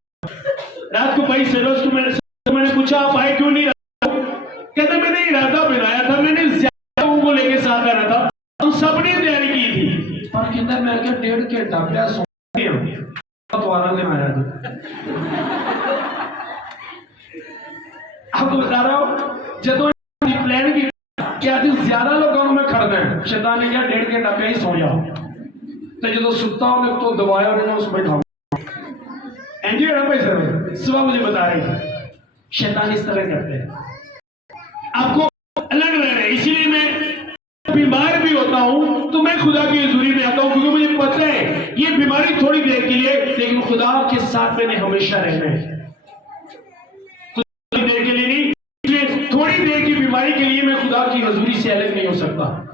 रात को भाई सरोज को मैंने पूछा आप आए क्यों नहीं रहा, कहते मैंने इरादा बनाया था, मैंने ज्यादा लोगों को लेके साथ आना था, हम सबने तैयारी की थी, पर कहता मैं क्या 1.5 घंटा पहले सो दोबारा ले आया था। आपको बता रहा हूँ जब प्लान की क्या ज्यादा लोगों में खड़ना है, शैतान ने क्या 1.5 घंटा पहले ही सो जाओ, तो जो सुता उन्हें तो दबाया उन्होंने उस बैठा एनजी भाई सर सुबह मुझे बता रहे थे शैतान इस तरह करते हैं, आपको अलग रह रहे, इसीलिए मैं बीमार भी होता हूं तो मैं खुदा की हजूरी में आता हूं, क्योंकि मुझे पता है ये बीमारी थोड़ी देर के लिए, लेकिन खुदा के साथ मैंने हमेशा रहना है, थोड़ी देर के लिए नहीं, इसलिए थोड़ी देर की बीमारी के लिए मैं खुदा की हजूरी से अलग नहीं हो सकता।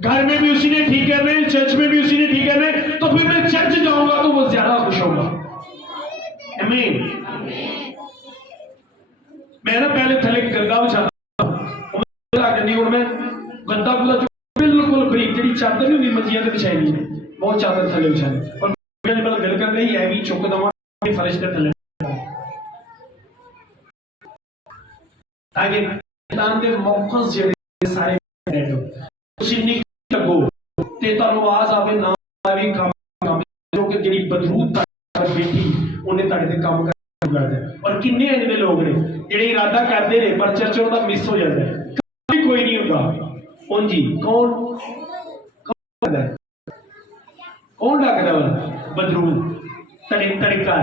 घर में भी उसी ने ठीक करना है, चर्च में भी उसी ने ठीक करना है, तो फिर मैं चर्च जाऊंगा तो वो ज्यादा खुश होगा। आमीन। मैं ना पहले थले गद्दा बिछाता और मैं गद्दा पूरा बिल्कुल बरीक जी चादर नहीं हुई मंजिया बिछाई नहीं है, बहुत चादर थले बिछाई और मैंने मतलब दिल कर नहीं है भी चुक दवा फर्श के थले ताकि शैतान दे मौकस जेड़े सारे ਤੁਸੀਂ ਨਿਕ ਲੱਗੋ ਤੇ ਤੁਹਾਨੂੰ ਆਵਾਜ਼ ਆਵੇ ਨਾ ਆਵੇ ਕੰਮ ਜੋ ਕਿ ਜਿਹੜੀ ਬਦਬੂ ਤੱਕ ਬੈਠੀ ਉਹਨੇ ਤੁਹਾਡੇ ਤੇ ਕੰਮ ਕਰਦਾ। ਔਰ ਕਿੰਨੇ ਇਹੋ ਜਿਹੇ ਲੋਕ ਨੇ ਜਿਹੜੇ ਇਰਾਦਾ ਕਰਦੇ ਨੇ ਪਰ ਚਰਚ ਉਹਦਾ ਮਿਸ ਹੋ ਜਾਂਦਾ, ਕੋਈ ਨਹੀਂ ਹੁੰਦਾ। ਉਂਝ ਹੀ ਕੌਣ ढकदा है? कौन ढकदा वा? बदरू तड़का।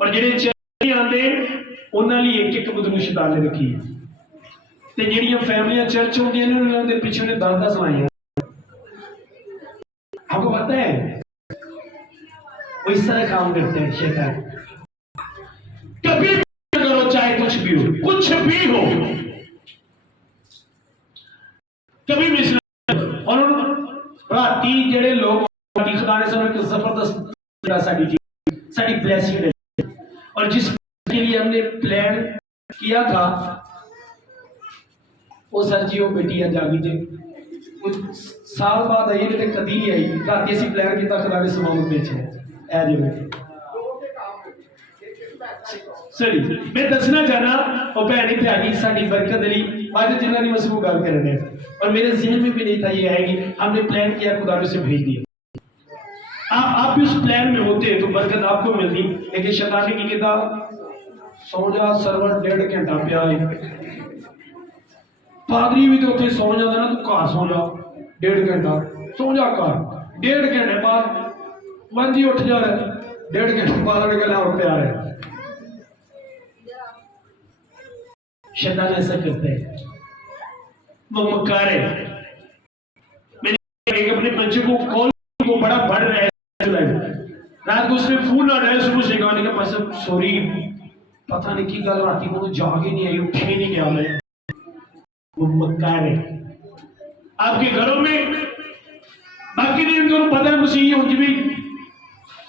और ਜਿਹੜੇ ਚਰਚ ਆਉਂਦੇ ਉਹਨਾਂ ਲਈ ਇੱਕ बदरू शैतान ने रखी है। ਤੇ ਜਿਹੜੀਆਂ फैमिलियां चर्च ਹੁੰਦੀਆਂ ਨੇ ਉਹਨਾਂ ਦੇ ਪਿੱਛੇ ने 10 ਲਾਈਆਂ। आपको पता है वो इस तरह काम करते हैं शैतान। कभी भी करो, चाहे कुछ भी हो, कभी मिस ना। और राती जेडे लोग राती खुदा ने सानू एक जबरदस्त साडी ब्लेसिंग है। और जिस के लिए हमने प्लान किया था वो सर जी वो बेटी आज आ गई थे। कुछ साल बाद आई नहीं तो कदी नहीं आई। राती असीं प्लान किया खुदा ने समान बेचे ऐ जे बेटे सॉरी मैं दसना चाहना वो भैन इतने आ गई साड़ी बरकत अली आज जिन्होंने मसबू गल कर रहे हैं और मेरे जहन में भी नहीं था ये आएगी। हमने प्लान किया, खुदा ने उसे भेज दिया। आप भी उस प्लान में होते तो बरकत आपको मिलती। लेकिन शैतान ने की कहता सौ जा सर्वर 1.5 घंटा पिया है। पादरी भी तो उत्थे सौ जाता ना, तू घर सौ जा 1.5 घंटा सौ जा घर। 1.5 घंटे बाद मंजी उठ जा 1.5 घंटे बाद गला और प्यार है। शैतान ऐसा करता है, वो मक्कार है। मैंने अपने बच्चे को कॉल को बड़ा बढ़ रहा है, रात को उसने फोन आ रहा है, सुबह से गाने का बस सॉरी पता नहीं की गल राती को जाग ही नहीं आई, उठ ही नहीं गया मैं। वो मक्कार है आपके घरों में। बाकी दिन तो पता है मुसीह उनकी भी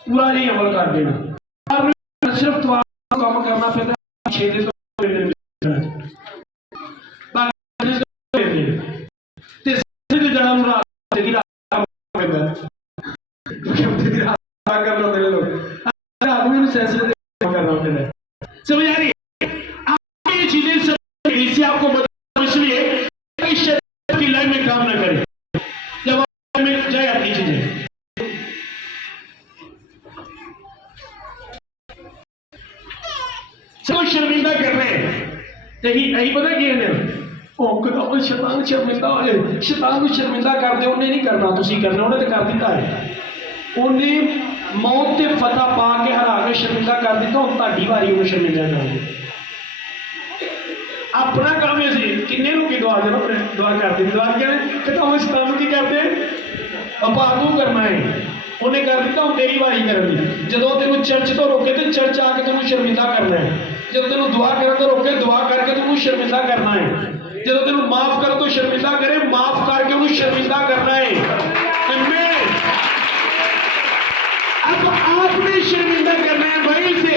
पूरा नहीं अमल कर देना। सिर्फ काम करना फिर 6 दिन समझ आ रही है? ये चीजें सब इससे आपको बता इसलिए की लाइफ में काम ना करें जब आप में जाए अपनी चीजें। सब शर्मिंदा कर रहे हैं यही पता कि ਉਹ ਸ਼ੈਤਾਨ ਸ਼ਰਮਿੰਦਾ ਹੋਏ। ਸ਼ੈਤਾਨ ਨੂੰ ਸ਼ਰਮਿੰਦਾ ਕਰਦੇ ਉਹਨੇ ਨਹੀਂ ਕਰਨਾ, ਤੁਸੀਂ ਕਰਨਾ। ਉਹਨੇ ਤਾਂ ਕਰ ਦਿੱਤਾ ਹੈ। ਉਹਨੇ ਮੌਤ ਤੇ ਫਤਹ ਪਾ ਕੇ ਹਰਾ ਕੇ ਸ਼ਰਮਿੰਦਾ ਕਰ ਦਿੱਤਾ। ਹੁਣ ਤੁਹਾਡੀ ਵਾਰੀ ਉਹਨੂੰ ਸ਼ਰਮਿੰਦਾ ਕਰਨੀ। अपना काम है सी किन्ने की दुआ देना दुआ करते दुआ कहते हम शैतान की करते अपा तू करना है उन्हें कर दिता हूँ तेरी वारी करनी। जो तेन चर्च तो रोके तो चर्च आके तेन शर्मिंदा करना है। जो तेन दुआ कर तो रोके दुआ करके तेन शर्मिंदा करना है। जो तेन माफ कर तो शर्मिंदा करे माफ करके उन्हें शर्मिंदा करना है। अब आपने शर्मिंदा करना है भाई से।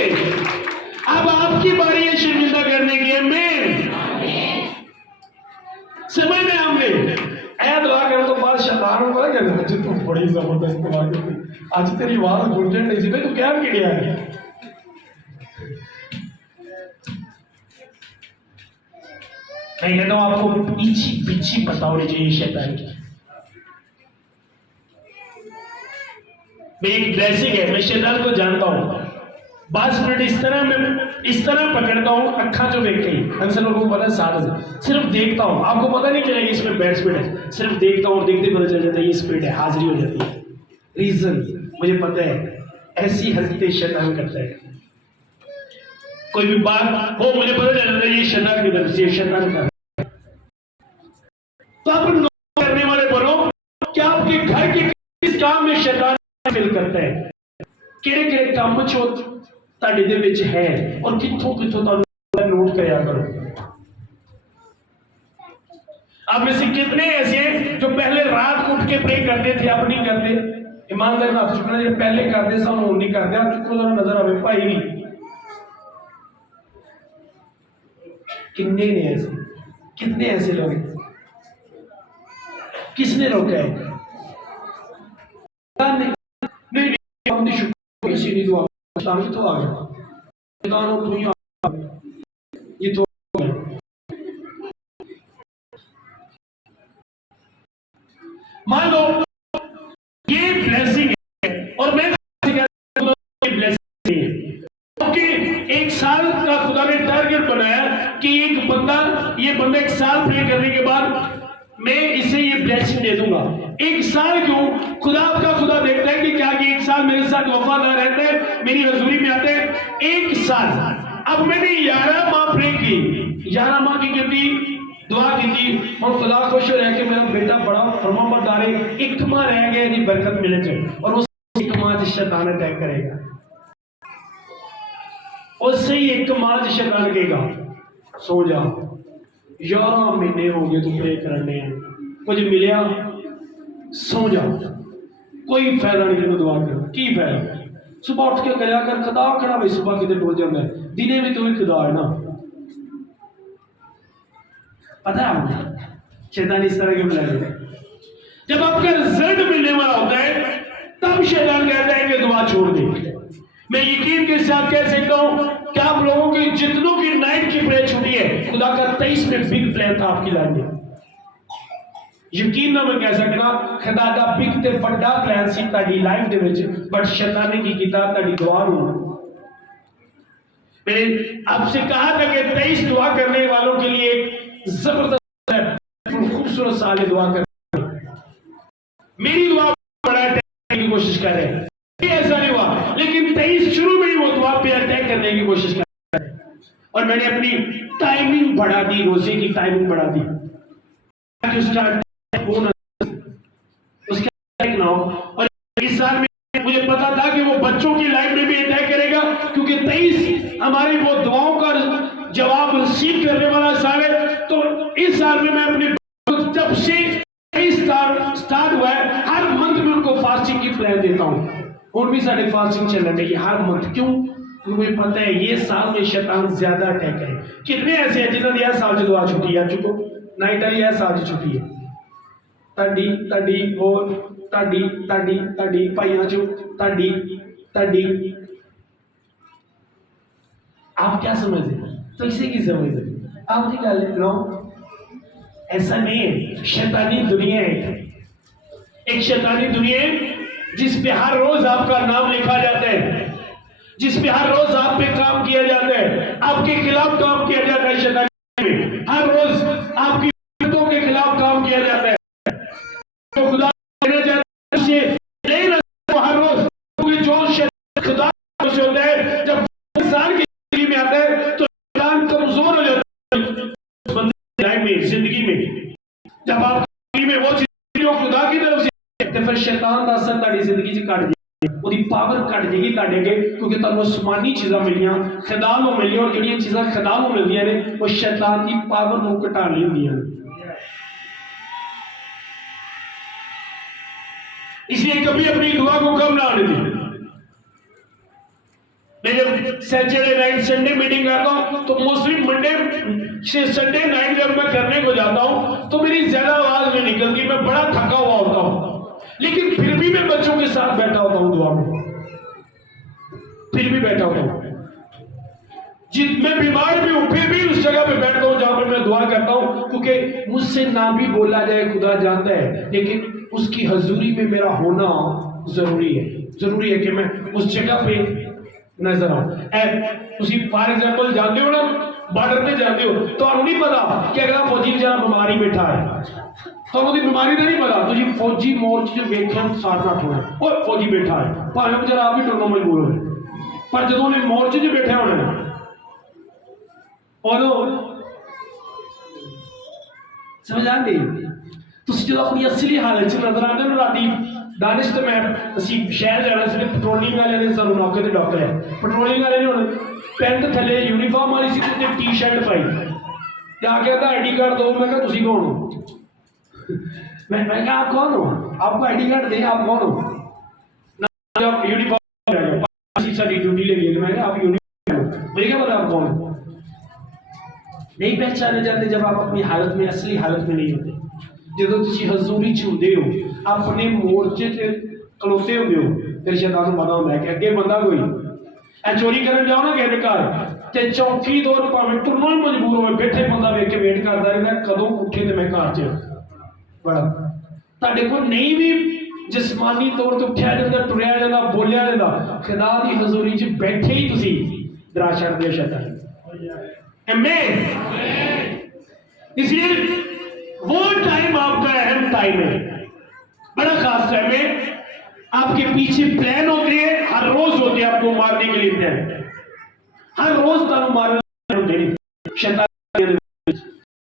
अब आपकी बारी है शर्मिंदा करने की। समझ में हमने ऐ दुआ करने तो बाद शैतान को पता कहना आज तू बड़ी जबरदस्त दुआ की, आज तेरी आवाज गुंजन नहीं सी तू क्या किया है। मैं कहता हूं आपको पीछी पता होनी चाहिए शैतान की। मेरी एक ब्लेसिंग है, मैं शैतान को जानता हूं। 10 मिनट इस तरह पकड़ता हूँ अखा जो देख गई। अक्सर लोगों को पता है साल से सिर्फ देखता हूँ, आपको पता नहीं चलेगा इसमें बैड स्पीड है। सिर्फ देखता हूँ और देखते पता चल जाता है ये स्पीड है, हाजिरी हो जाती है। रीजन मुझे पता है, ऐसी हरकतें शैतान करता है। कोई भी बात हो मुझे पता चल जाता है ये शैतान की तरफ से शैतान कर। तो आप करने वाले बनो कि आपके घर के किस काम में शैतान मिल करता है, किहड़े काम ਤੁਹਾਡੇ ਦੇ ਵਿੱਚ है और कितों ਤੁਹਾਨੂੰ नोट कराया करो। आप में से कितने ऐसे हैं जो पहले रात को उठ के प्रे करते थे, अब नहीं करते। ईमानदार ना चुकना जो पहले करते सन वो नहीं करते। आप चुको जरा नजर आवे भाई नहीं कितने ने ऐसे, कितने ऐसे लोग किसने रोका है? नहीं हमने शुक्र किसी ने दुआ शैतान तो आ गया, शैतान और दुनिया ये तो मान लो ये ब्लेसिंग है और मैं ब्लेसिंग है क्योंकि 1 साल का खुदा ने टारगेट बनाया कि एक बंदा ये बंदा 1 साल प्रे करने के बाद मैं इसे ये ब्लेसिंग दे दूंगा। 1 एक साल क्यों? खुदा आपका खुदा देखता है कि क्या कि एक साल मेरे साथ वफादार रहते हैं, मेरी हजूरी में आते हैं। एक साल, अब मैंने 11 माह प्रे की, 11 माह की गिनती दुआ की थी, और खुदा खुश हो रहा है कि मेरा बेटा बड़ा फरमाबरदार है। एक माह रह गया जी बरकत मिले थे, और उस एक माह शैतान अटैक करेगा, उससे ही एक माह शैतान कहेगा सो जा। 11 महीने हो गए तू प्रे करने, कुछ मिलिया, सो जा, कोई फायदा नहीं तेन दुआ कर, की फायदा? सुबह उठ के करा कर, खुदा खड़ा भाई सुबह कितने टुर जाता है, दिने भी तू ही खुदा है ना। पता है आपको शैतान इस तरह क्यों बुलाएगा? जब आपका रिजल्ट मिलने वाला होता है तब शैतान कहता है कि दुआ छोड़ दे। मैं यकीन के साथ कह सकता हूं कि आप लोगों की जितनों की नाइट की प्रेयर छुट्टी है, खुदा का 23 में बिग प्लान था आपकी लाइफ में। यकीन ना मैं कह सकता खुदा का बिग ते बड़ा प्लान सी ताड़ी लाइफ दे विच, बट शैतान ने की कीता ताड़ी दुआ नूं। मैंने आपसे कहा था कि 23 दुआ करने वालों के लिए एक जबरदस्त खूबसूरत साल दुआ कर, मेरी दुआ बड़ा करने की कोशिश कर रहे हैं, ऐसा नहीं हुआ, लेकिन 23 शुरू में ही वो दुआ पे अटैक करने की कोशिश कर रहे हैं। और मैंने अपनी टाइमिंग बढ़ा दी, रोजे की टाइमिंग बढ़ा दी, और इस साल में मुझे पता था कि वो बच्चों की लाइफ में भी अटैक करेगा, क्योंकि 23 हमारी वो दुआओं का जवाब रिसीव करने वाला साल है। तो इस साल में मैं अपने जब से 23 स्टार्ट हुआ है, हर मंथ में उनको फास्टिंग की प्लान देता हूँ, और भी साढ़े फास्टिंग चल रही है हर मंथ। क्यों? क्योंकि मुझे पता है ये साल में शैतान ज्यादा अटैक है। कितने ऐसे हैं जिन्होंने यह साल जो दुआ छुट्टी है, चुको नाइट वाली यह साल जो छुट्टी है, ताड़ी ताड़ी और ताड़ी ताड़ी ताड़ी भाइयों चो ताड़ी ताड़ी। आप क्या समझते हैं? तो इसे की समझते आप जी गल नो, ऐसा नहीं है। शैतानी दुनिया है, एक शैतानी दुनिया है जिस पे हर रोज आपका नाम लिखा जाता है, जिस पे हर रोज आप पे काम किया जाता है, आपके खिलाफ काम किया जाता है। शैतानी में हर रोज आपकी बातों के खिलाफ काम किया जाता है। तो खुदा कहना चाहता है नहीं ना, हर रोज, क्योंकि जो खुदा से होता है, जब इंसान की जिंदगी में आता है तो इंसान कमजोर हो जाता है जिंदगी में। जब आप जिंदगी में वो चीज जो खुदा की तरफ से, तो फिर शैतान का असर ताड़ी जिंदगी च कट जाएगी, उसकी पावर कट जाएगी ताड़े अगे, क्योंकि तुहानू आसमानी चीज़ां मिलियां, खुदा नूं मिलियां, और जिहड़ियां चीज़ां खुदा नूं मिलदियां ने वो शैतान की पावर नूं घटाने हुंदियां ने। इसलिए कभी अपनी दुआ को कम ना आने दी। मैं जब सैटरडे नाइट संडे मीटिंग करता हूं तो मोस्टली मंडे से संडे नाइट जब मैं करने को जाता हूं तो मेरी ज्यादा आवाज नहीं निकलती, मैं बड़ा थका हुआ होता हूं, लेकिन फिर भी मैं बच्चों के साथ बैठा होता हूं दुआ में, फिर भी बैठा होता हूं। मैं बीमार भी हूं फिर भी उस जगह पे बैठता हूं जहां पर मैं दुआ करता हूं, क्योंकि मुझसे ना भी बोला जाए खुदा जानता है, लेकिन उसकी हजूरी में मेरा होना जरूरी है। जरूरी है कि मैं उस जगह पे नजर आऊं। तुसी फॉर एग्जांपल जानते हो ना, बॉर्डर पे जाते हो तो नहीं पता कि अगला फौजी बेचारा बीमार ही बैठा है, तो उसकी बीमारी का नहीं पता, तुझे फौजी मोर्चे जो वेख्या सारना ठोना और फौजी बैठा है, भावे बेचारा आप भी टुरना मजबूर हो, पर जो उन्हें मोर्चे च बैठा होना है समझ आ गई। तुम जो अपनी असली हालत च नजर आते हो राती दानिश तो मैं असी शहर जाना सी, पेट्रोलिंग वाले ने सानू मौके ते डॉक्टर है, पेट्रोलिंग वाले ने हुण पैंट थले यूनीफॉर्म वाली सी ते टी शर्ट पाई ते आ गया था आईडी कार्ड दो। मैं कहा तुसी कौन हो? मैं कहा आप कौन हो? आपको आईडी कार्ड दे, आप कौन हो? ना यूनीफॉर्म साडी ड्यूटी लगी, मैं आप यूनीफॉर्म, मुझे क्या पता आप कौन हो? नहीं पहचाने जाते जब आप अपनी हालत में, असली हालत में नहीं होते। जो तुम हजूरी च होंदे हो, अपने मोर्चे से खलोते होंदे हो, फिर शैतान को पता होता है कि अगे बंदा कोई चोरी करने जाओ ना किसी घर ते चौकी तौर भावें टुरना ही मजबूर हो, बैठे बंदा वेख के वेट करता रहता कदों उठे तो मैं घर च बड़ा तुहाडे कोल नहीं भी जिसमानी तौर पर उठा जाता, टुरया जाता, बोलिया जाता, खुदा की हजूरी च बैठे ही तुसी डरा छड्डदे हो शैतान। इसलिए वो टाइम आपका अहम टाइम है, बड़ा शास्त्र में आपके पीछे प्लान होते हैं, हर रोज होते हैं आपको मारने के लिए प्लान, हर रोज तारू मारने होते हैं शैतान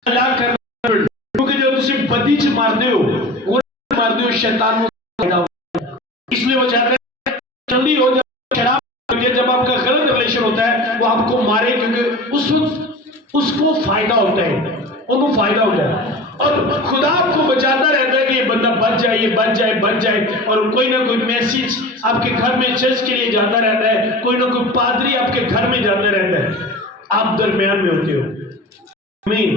हलाक करना, क्योंकि जो तुम बदी च मारते हो शैतान को फायदा होता है। इसलिए वो चाहते हैं जल्दी हो जाए शराब, जब आपका गलत रिलेशन होता है वो आपको मारे, क्योंकि उस वक्त उसको फायदा होता है, उनको फायदा होता है। और खुदा आपको बचाता रहता है कि ये बंदा बच जाए, ये बच जाए, और कोई ना कोई मैसेज आपके घर में चर्च के लिए जाता रहता है, कोई ना कोई पादरी आपके घर में जाता रहता है, आप दरमियान में होते हो। आमीन।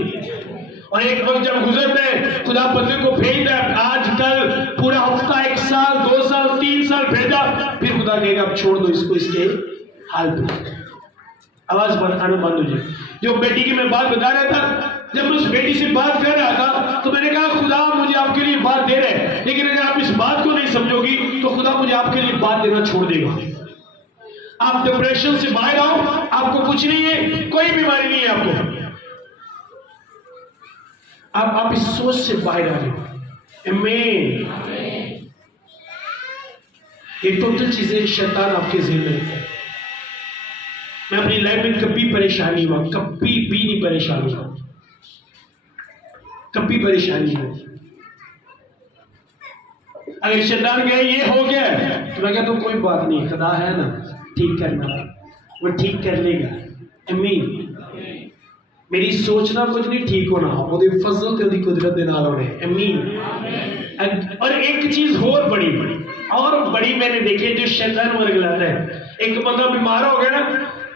और एक वक्त जब गुजरता है, खुदा बंदे को भेजता है, आज कल पूरा हफ्ता, 1 साल 2 साल 3 साल भेजा, फिर खुदा कहेगा अब छोड़ दो इसको इसके हाल पे। आवाज बंद हो जाए। जो बेटी की मैं बात बता रहा था, जब मैं उस बेटी से बात कर रहा था तो मैंने कहा खुदा मुझे आपके लिए बात दे रहे हैं, लेकिन अगर आप इस बात को नहीं समझोगी तो खुदा मुझे आपके लिए बात देना छोड़ देगा। आप डिप्रेशन से बाहर आओ, आपको कुछ नहीं है, कोई बीमारी नहीं है आपको, आप इस सोच से बाहर आ जाओ। आमीन। ये टोटल चीजें शैतान आपके ज़हन में रखता है। मैं अपनी लाइफ में कभी परेशानी हुआ, कभी भी नहीं परेशान हुआ, कभी परेशानी नहीं। अगर शैतान कहे ये हो गया तो मैं कहता हूं कोई बात नहीं, खुदा है ना ठीक करना, वो ठीक कर लेगा। आमीन। मेरी सोचना कुछ नहीं ठीक होना, वो फजल ते दी कुदरत दे नाल होने। आमीन। और एक चीज और बड़ी मैंने देखी जो शैतान वर्ग लाता है, एक बंदा बीमार हो गया ना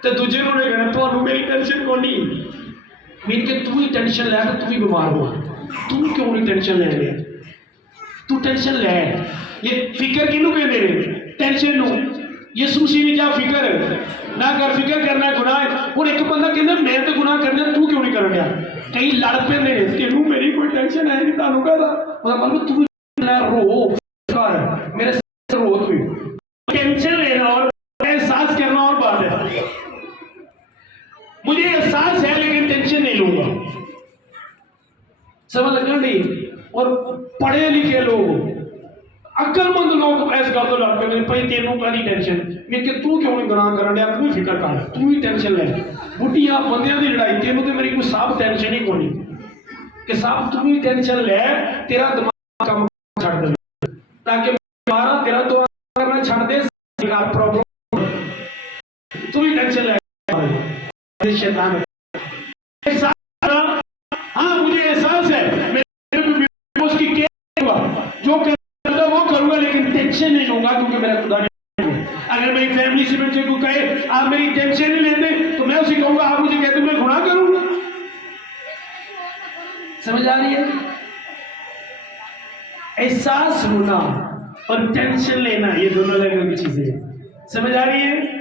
तो दूजे ने कहना तो मेरी टेंशन को नहीं, मीन के तू ही टेंशन ले, तो तू ही बीमार हो, तू क्यों नहीं टेंशन ले रहा, तू टेंशन ले। ये फिक्र किनू कहते हैं? टेंशन नू। यीशु मसीह ने क्या फिक्र ना कर, फिक्र करना गुनाह है। और एक बंदा कहता मैं तो गुनाह करना, तू क्यों नहीं कर रहा? कई लड़ पे तेनू मेरी कोई टेंशन है नहीं, तानू कहता मतलब तू रो कर मेरे से रो, तू टेंशन लेना और एहसास करना और बात है। मुझे एहसास है लेकिन टेंशन नहीं लूंगा, समझ लगा नहीं? और पढ़े लिखे लोग, अक्लमंद लोग इस गल तो लड़ पे भाई तेनों कादी टेंशन, मेरे तू क्यों नहीं गुनाह करन दिया, तू ही फिक्र कर, तू ही टेंशन ले। बुढ़िया बंदियां की लड़ाई, तेनों तो मेरी कोई साफ टेंशन ही कोनी कि साफ तू ही टेंशन ले, तेरा दिमाग काम छड़ दे, ताकि मारा तेरा तो करना छड़ दे, प्रॉब्लम तू ही टेंशन ले। शैतान हाँ मुझे एहसास है मैं उसकी जो करता वो करूंगा, लेकिन टेंशन नहीं लूंगा क्योंकि मेरा खुदा नहीं। अगर मेरी फैमिली से बच्चे को कहे आप मेरी टेंशन नहीं लेते तो मैं उसे कहूंगा आप मुझे कहते मैं गुनाह करूंगा। समझ आ रही है? एहसास होना और टेंशन लेना ये दोनों अलग अलग चीजें। समझ आ रही है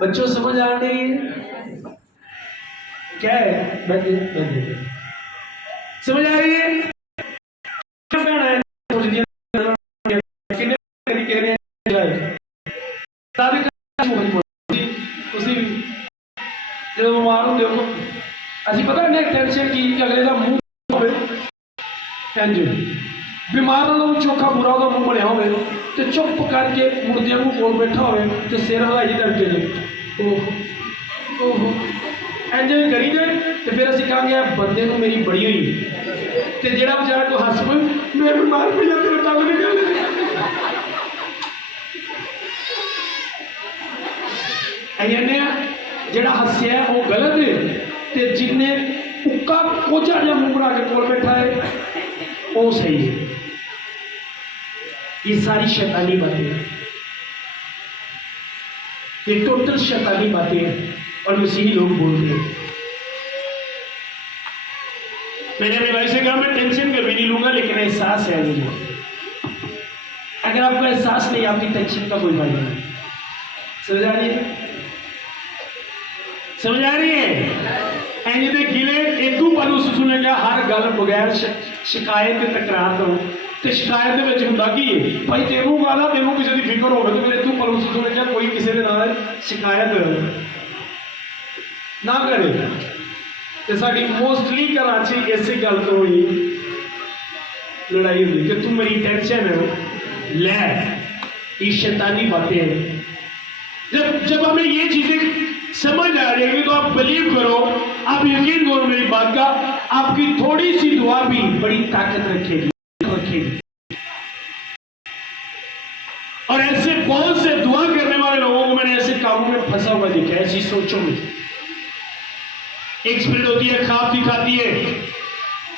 बच्चों? समझ आ रही है क्या है? समझ आ रही है? जो बीमार होंगे अभी पता नहीं टेंशन की अगले का मुंह बीमार होना चोखा बुरा होगा मुंह बनया हो तो चुप करके मुर्दिया को कोल बैठा हो तो सिर हलाई करके जे ओहो इंज करी जाए तो फिर असं कहेंगे बंदे को मेरी बड़ी हुई तो जो बेचारा तो हस पे मैं बीमार पे जा तेरे तंग नहीं कर जो हस्या वो गलत है तो जिन्हें उक्का कोचा जहा मुंह बना के कोल बैठा है वो सही है। ये सारी शैतानी बातें, ये टोटल शैतानी बातें और मसीही लोग बोलते हैं। मैंने अपने भाई से कहा मैं टेंशन कभी नहीं लूंगा लेकिन एहसास है मुझे। अगर आपको एहसास नहीं आपकी टेंशन का कोई फायदा नहीं। समझ आ रही है? समझ आ रही है? इंज दे गिले इदू पल उस सुने क्या हर गल बगैर शिकायत तकरार करो तो शिकायत होंगे की है भाई तेनों गाला तेनों किसी की फिक्र हो तो मेरे तू पल उस सुने क्या कोई किसी के नाल शिकायत ना करे तो साड़ी मोस्टली घर इस गल तो हुई लड़ाई होगी कि तू मेरी टेंशन ले, ये शैतानी बातें हैं। जब हमें ये चीजें समझ आ जाएगी तो आप बिलीव करो, आप यकीन करो मेरी बात का, आपकी थोड़ी सी दुआ भी बड़ी ताकत रखेगी। और ऐसे बहुत से दुआ करने वाले लोगों को मैंने ऐसे कामों में फंसा हुआ देखा, ऐसी सोचों में। एक स्पिरिट होती है ख्वाब दिखाती है,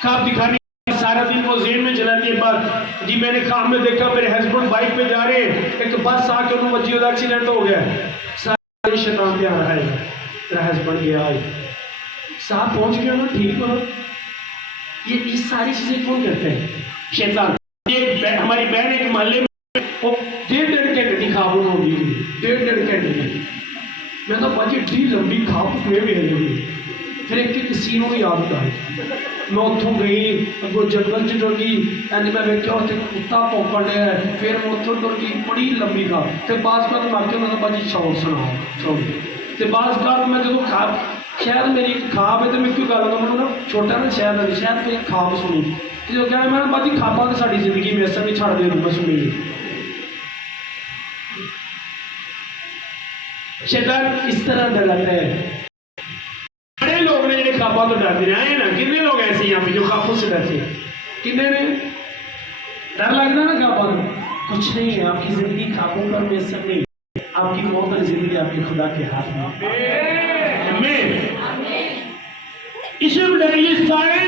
ख्वाब दिखाने सारा दिन वो जेन में जलाती है बात जी मैंने ख्वाब में देखा मेरे हस्बैंड बाइक पे जा रहे हैं, एक बस आके उन्होंने बच्ची का एक्सीडेंट हो गया, सारे शैतान पे आ रहा है, तेरा हस्बैंड गया है, साहब पहुंच गया ना, ठीक हो। ये सारी चीजें कौन करते हैं? शैतान। हमारी बहन एक मोहल्ले में वो 1.5 घंटे की ख्वाब होगी, 1.5 घंटे की। मैं तो बाकी डी लंबी ख्वाब हुए मेरे होगी। फिर एक सीन को याद आ मैं उतों गई अगो जंगल च टुर गई, मैं वेख्या उत्थे कुत्ता भौंकण दिया, फिर मैं उतों टुर गई बड़ी लंबी ख्वाब, तो बास मैं आके उन्होंने भाजी शौक सुनाओ शौक, तो बास ख्वाब मैं जो ख्वाब शायद मेरी ख्वाब है तो मैं क्यों गल मैं ना छोटा ना शायद मेरी ख्वाब सुनी जो क्या मैं भाजी ख्वाबा तो साड़ी जिंदगी में ऐसा नहीं छड़ दे मैं सुनी। शैतान इस तरह डराता है। बड़े लोग ने जो ख्वाबों तो डरते रहे ना, कितने लोग ऐसे यहाँ पे जो ख्वाबों से डरते हैं? कितने ने डर लगता है ना ख्वाबों? कुछ नहीं है, आपकी जिंदगी ख्वाबों पर मुयस्सर नहीं, आपकी मौत जिंदगी आपके खुदा के हाथ में। आमीन। इसमें डरिए सारे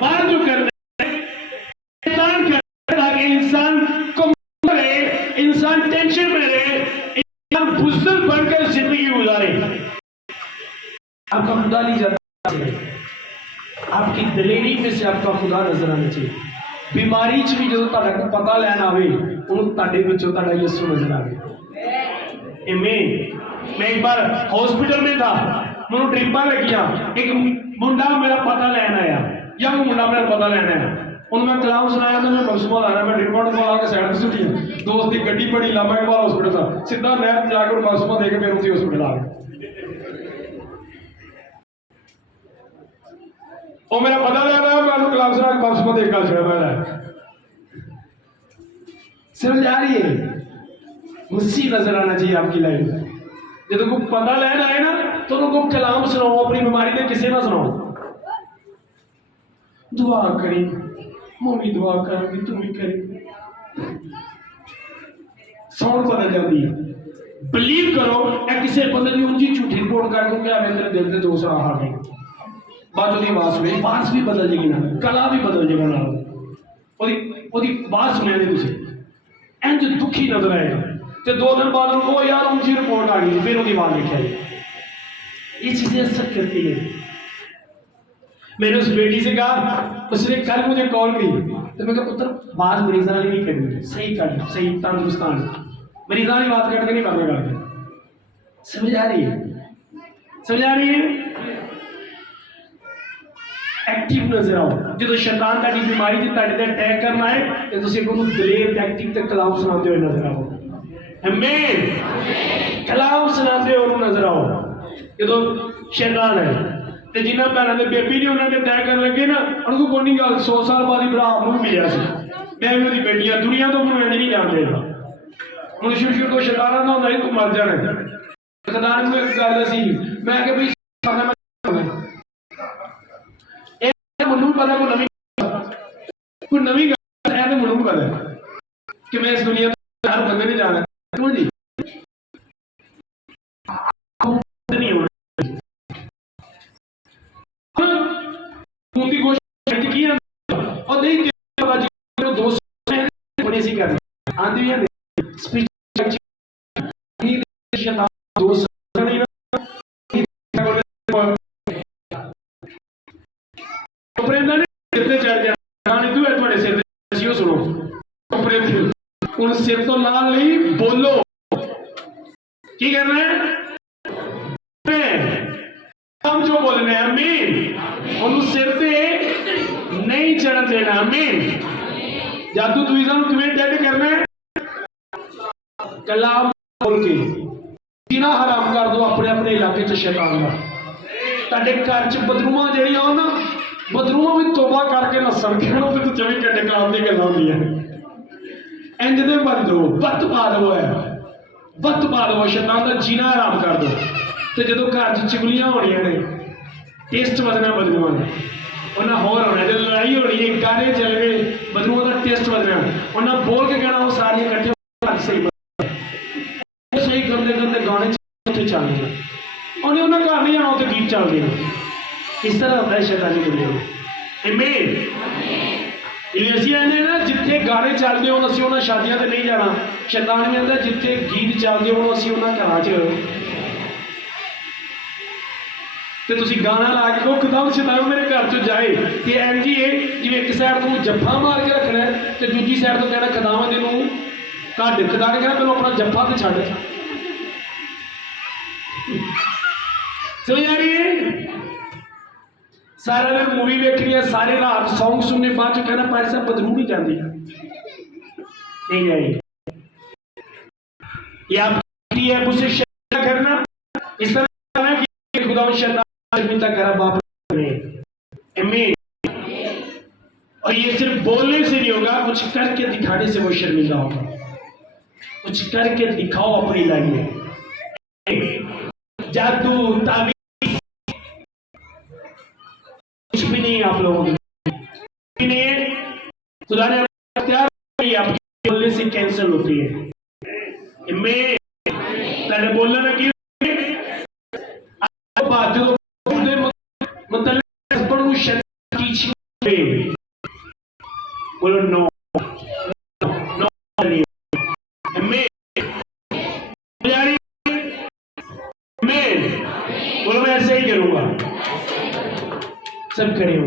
बात जो कर रहे हैं शैतान कर रहा है, इंसान को रहे, इंसान टेंशन में रहे, इंसान बुज़दिल बनकर जिंदगी गुजारे। आपका खुदा नहीं जाता, आपकी दलेरी में से आपका खुदा नजर आना चाहिए। बीमारी च भी जो को पता लैन आवे उन्होंने यीशु नजर आवे। आमीन। मैं एक बार हॉस्पिटल में था, मैंने ड्रिपा लगिया, एक मुंडा मेरा पता लैन आया, यंग मुंडा मेरा पता लैन आया, उन्होंने मैं कलाम सुनाया तो मैं बसमा ला रहा, मैं ड्रिपा आके साइड पर सुटी, दोस्त की गड्डी बड़ी लामा इकबाल हॉस्पिटल था, सीधा नहर जाकर बसमा देकर फिर उसी हॉस्पिटल आ गया। वो मेरा पता लग रहा है, मैं कलाम सुना के बसमा देखा छड़ा मैं समझ आ रही है। मुझसे नजर आना चाहिए आपकी लाइफ में। जब तुमको पता लेना आए ना तो उनको कलाम सुनाओ, अपनी बीमारी में किसे ना सुनाओ, दुआ करी, मम्मी दुआ करोगी तुम भी करी, साउंड बदल जाती है। बिलीव करो या किसी बंदे की ऊंची झूठी रिपोर्ट कर दूंगी मेरे दिल के दूसरा हार नहीं बाजू की आवाज सुने, आवाज भी बदल जाएगी ना, कला भी बदल जाएगा ना, आवाज सुने तुझे इंज दुखी नजर आएगा, तो 2 दिन बाद उनको यार ऊंची रिपोर्ट आ गई, फिर उनकी आवाज लिखा ये चीजें असर करती है। मैंने उस बेटी से कहा, उसने कल मुझे कॉल की तो मैं कहा पुत्र बात मरीजा वाली नहीं करनी, सही कर, सही तंदुरुस्तान मरीजा वाली बात करके नहीं करने का। समझ आ रही है? समझ आ रही है? एक्टिव नजर आओ। जो शैतान ताड़ी बीमारी से ताड़े ते अटैक करना है तो तुम उन्होंने दलेर एक्टिव ते कलाम सुनाते हुए नजर आओ। आमीन। कलाम सुनाते हुए नजर आओ। जो शैतान है तो जिन्होंने भैनों के बेबी नहीं उन्होंने तय कर लगे ना, उनको कोई नहीं गल 100 साल बाद ही भरा मुझे मिलिया से, मैं भी बेटियां दुनिया तो मैं नहीं जानते हूँ शुरू तो शैतान ना होता तू मर जाना। खदान में एक गल सी मैं कि भाई मुझे पता कोई नवी गल है तो मुझे पता कि मैं इस दुनिया में हर बंदे नहीं जाना क्यों जी नहीं होना उनकी कोशिश की और नहीं दोस्त बड़ी सी कर आंधी है स्पीच दोस्त सिर तो लाल नहीं बोलो की करना है हम जो बोलने आमीन उन्होंने सिर से नहीं चढ़ देना आमीन। जादू दुईजा तुम्हें डेड करना है कलाम बोल के जीना हराम कर दो अपने अपने इलाके च शैतान का। तेरे घर च बदरूआ जड़ियां ना बदरूआ भी तोबा करके नसन के 24 घंटे कलाम शैतान दी गल्लां होंदियां इंज दे बंदो वत पा दो है वत पा दो शैतान दा जीना आराम कर दो ते जदों घर च चुगलियां होणियां ने टेस्ट बदलना बदलूआं ने उन्हें होर होना जो लड़ाई होनी है गाने चलने बदलूआं का टेस्ट बदलना उन्हें बोल के कहना वो सारियां इकट्ठे सही करते करते गाने उत्थे चलते हैं उन्हें उन्हें घर नहीं आना उत्थे गीत चलते हैं इस तरह होता है शैतानी दुनिया में आमीन जिवें असीं कहते हैं ना जिथे गाने चलते हो असीं उन्हां शादियां ते नहीं जाना शैतान भी कहता जिथे गीत चलते हो असीं उन्हां घरां च ते तुसीं गाना ला के कहो खुदा शैतान मेरे घर चो जाए ते इंज ही जिवें एक साइड तो जफ्फा मार के रखना है ते दूजी साइड तो कहना खुदावन तेनू कढ खुदा ने कहना पहले अपना जफ्फा तो छड्ड समझ आ रही है सारा दिन मूवी देखनी है सारी रात सॉन्ग सुनने बाद चो कहना पारी साहब बदलू नहीं जाती नहीं जाएगी ये आपकी है उसे शर्म करना इस तरह कि खुदा शैतान शर्मिंदा करा बाप ने आमीन और ये सिर्फ बोलने से नहीं होगा कुछ करके दिखाने से वो शर्मिंदा होगा कुछ करके दिखाओ अपनी लाइफ में जादू ताबीज कुछ भी नहीं आप लोगों के नहीं खुदा ने अख्तियार किया आपके बोलने से कैंसिल होती है आमीन तने बोलना ना कि बात जो मतलब बड़ू शैतान की छीन बोलो नो नो आमीन आमीन बोलो मैं ऐसे ही करूंगा सब खड़े हो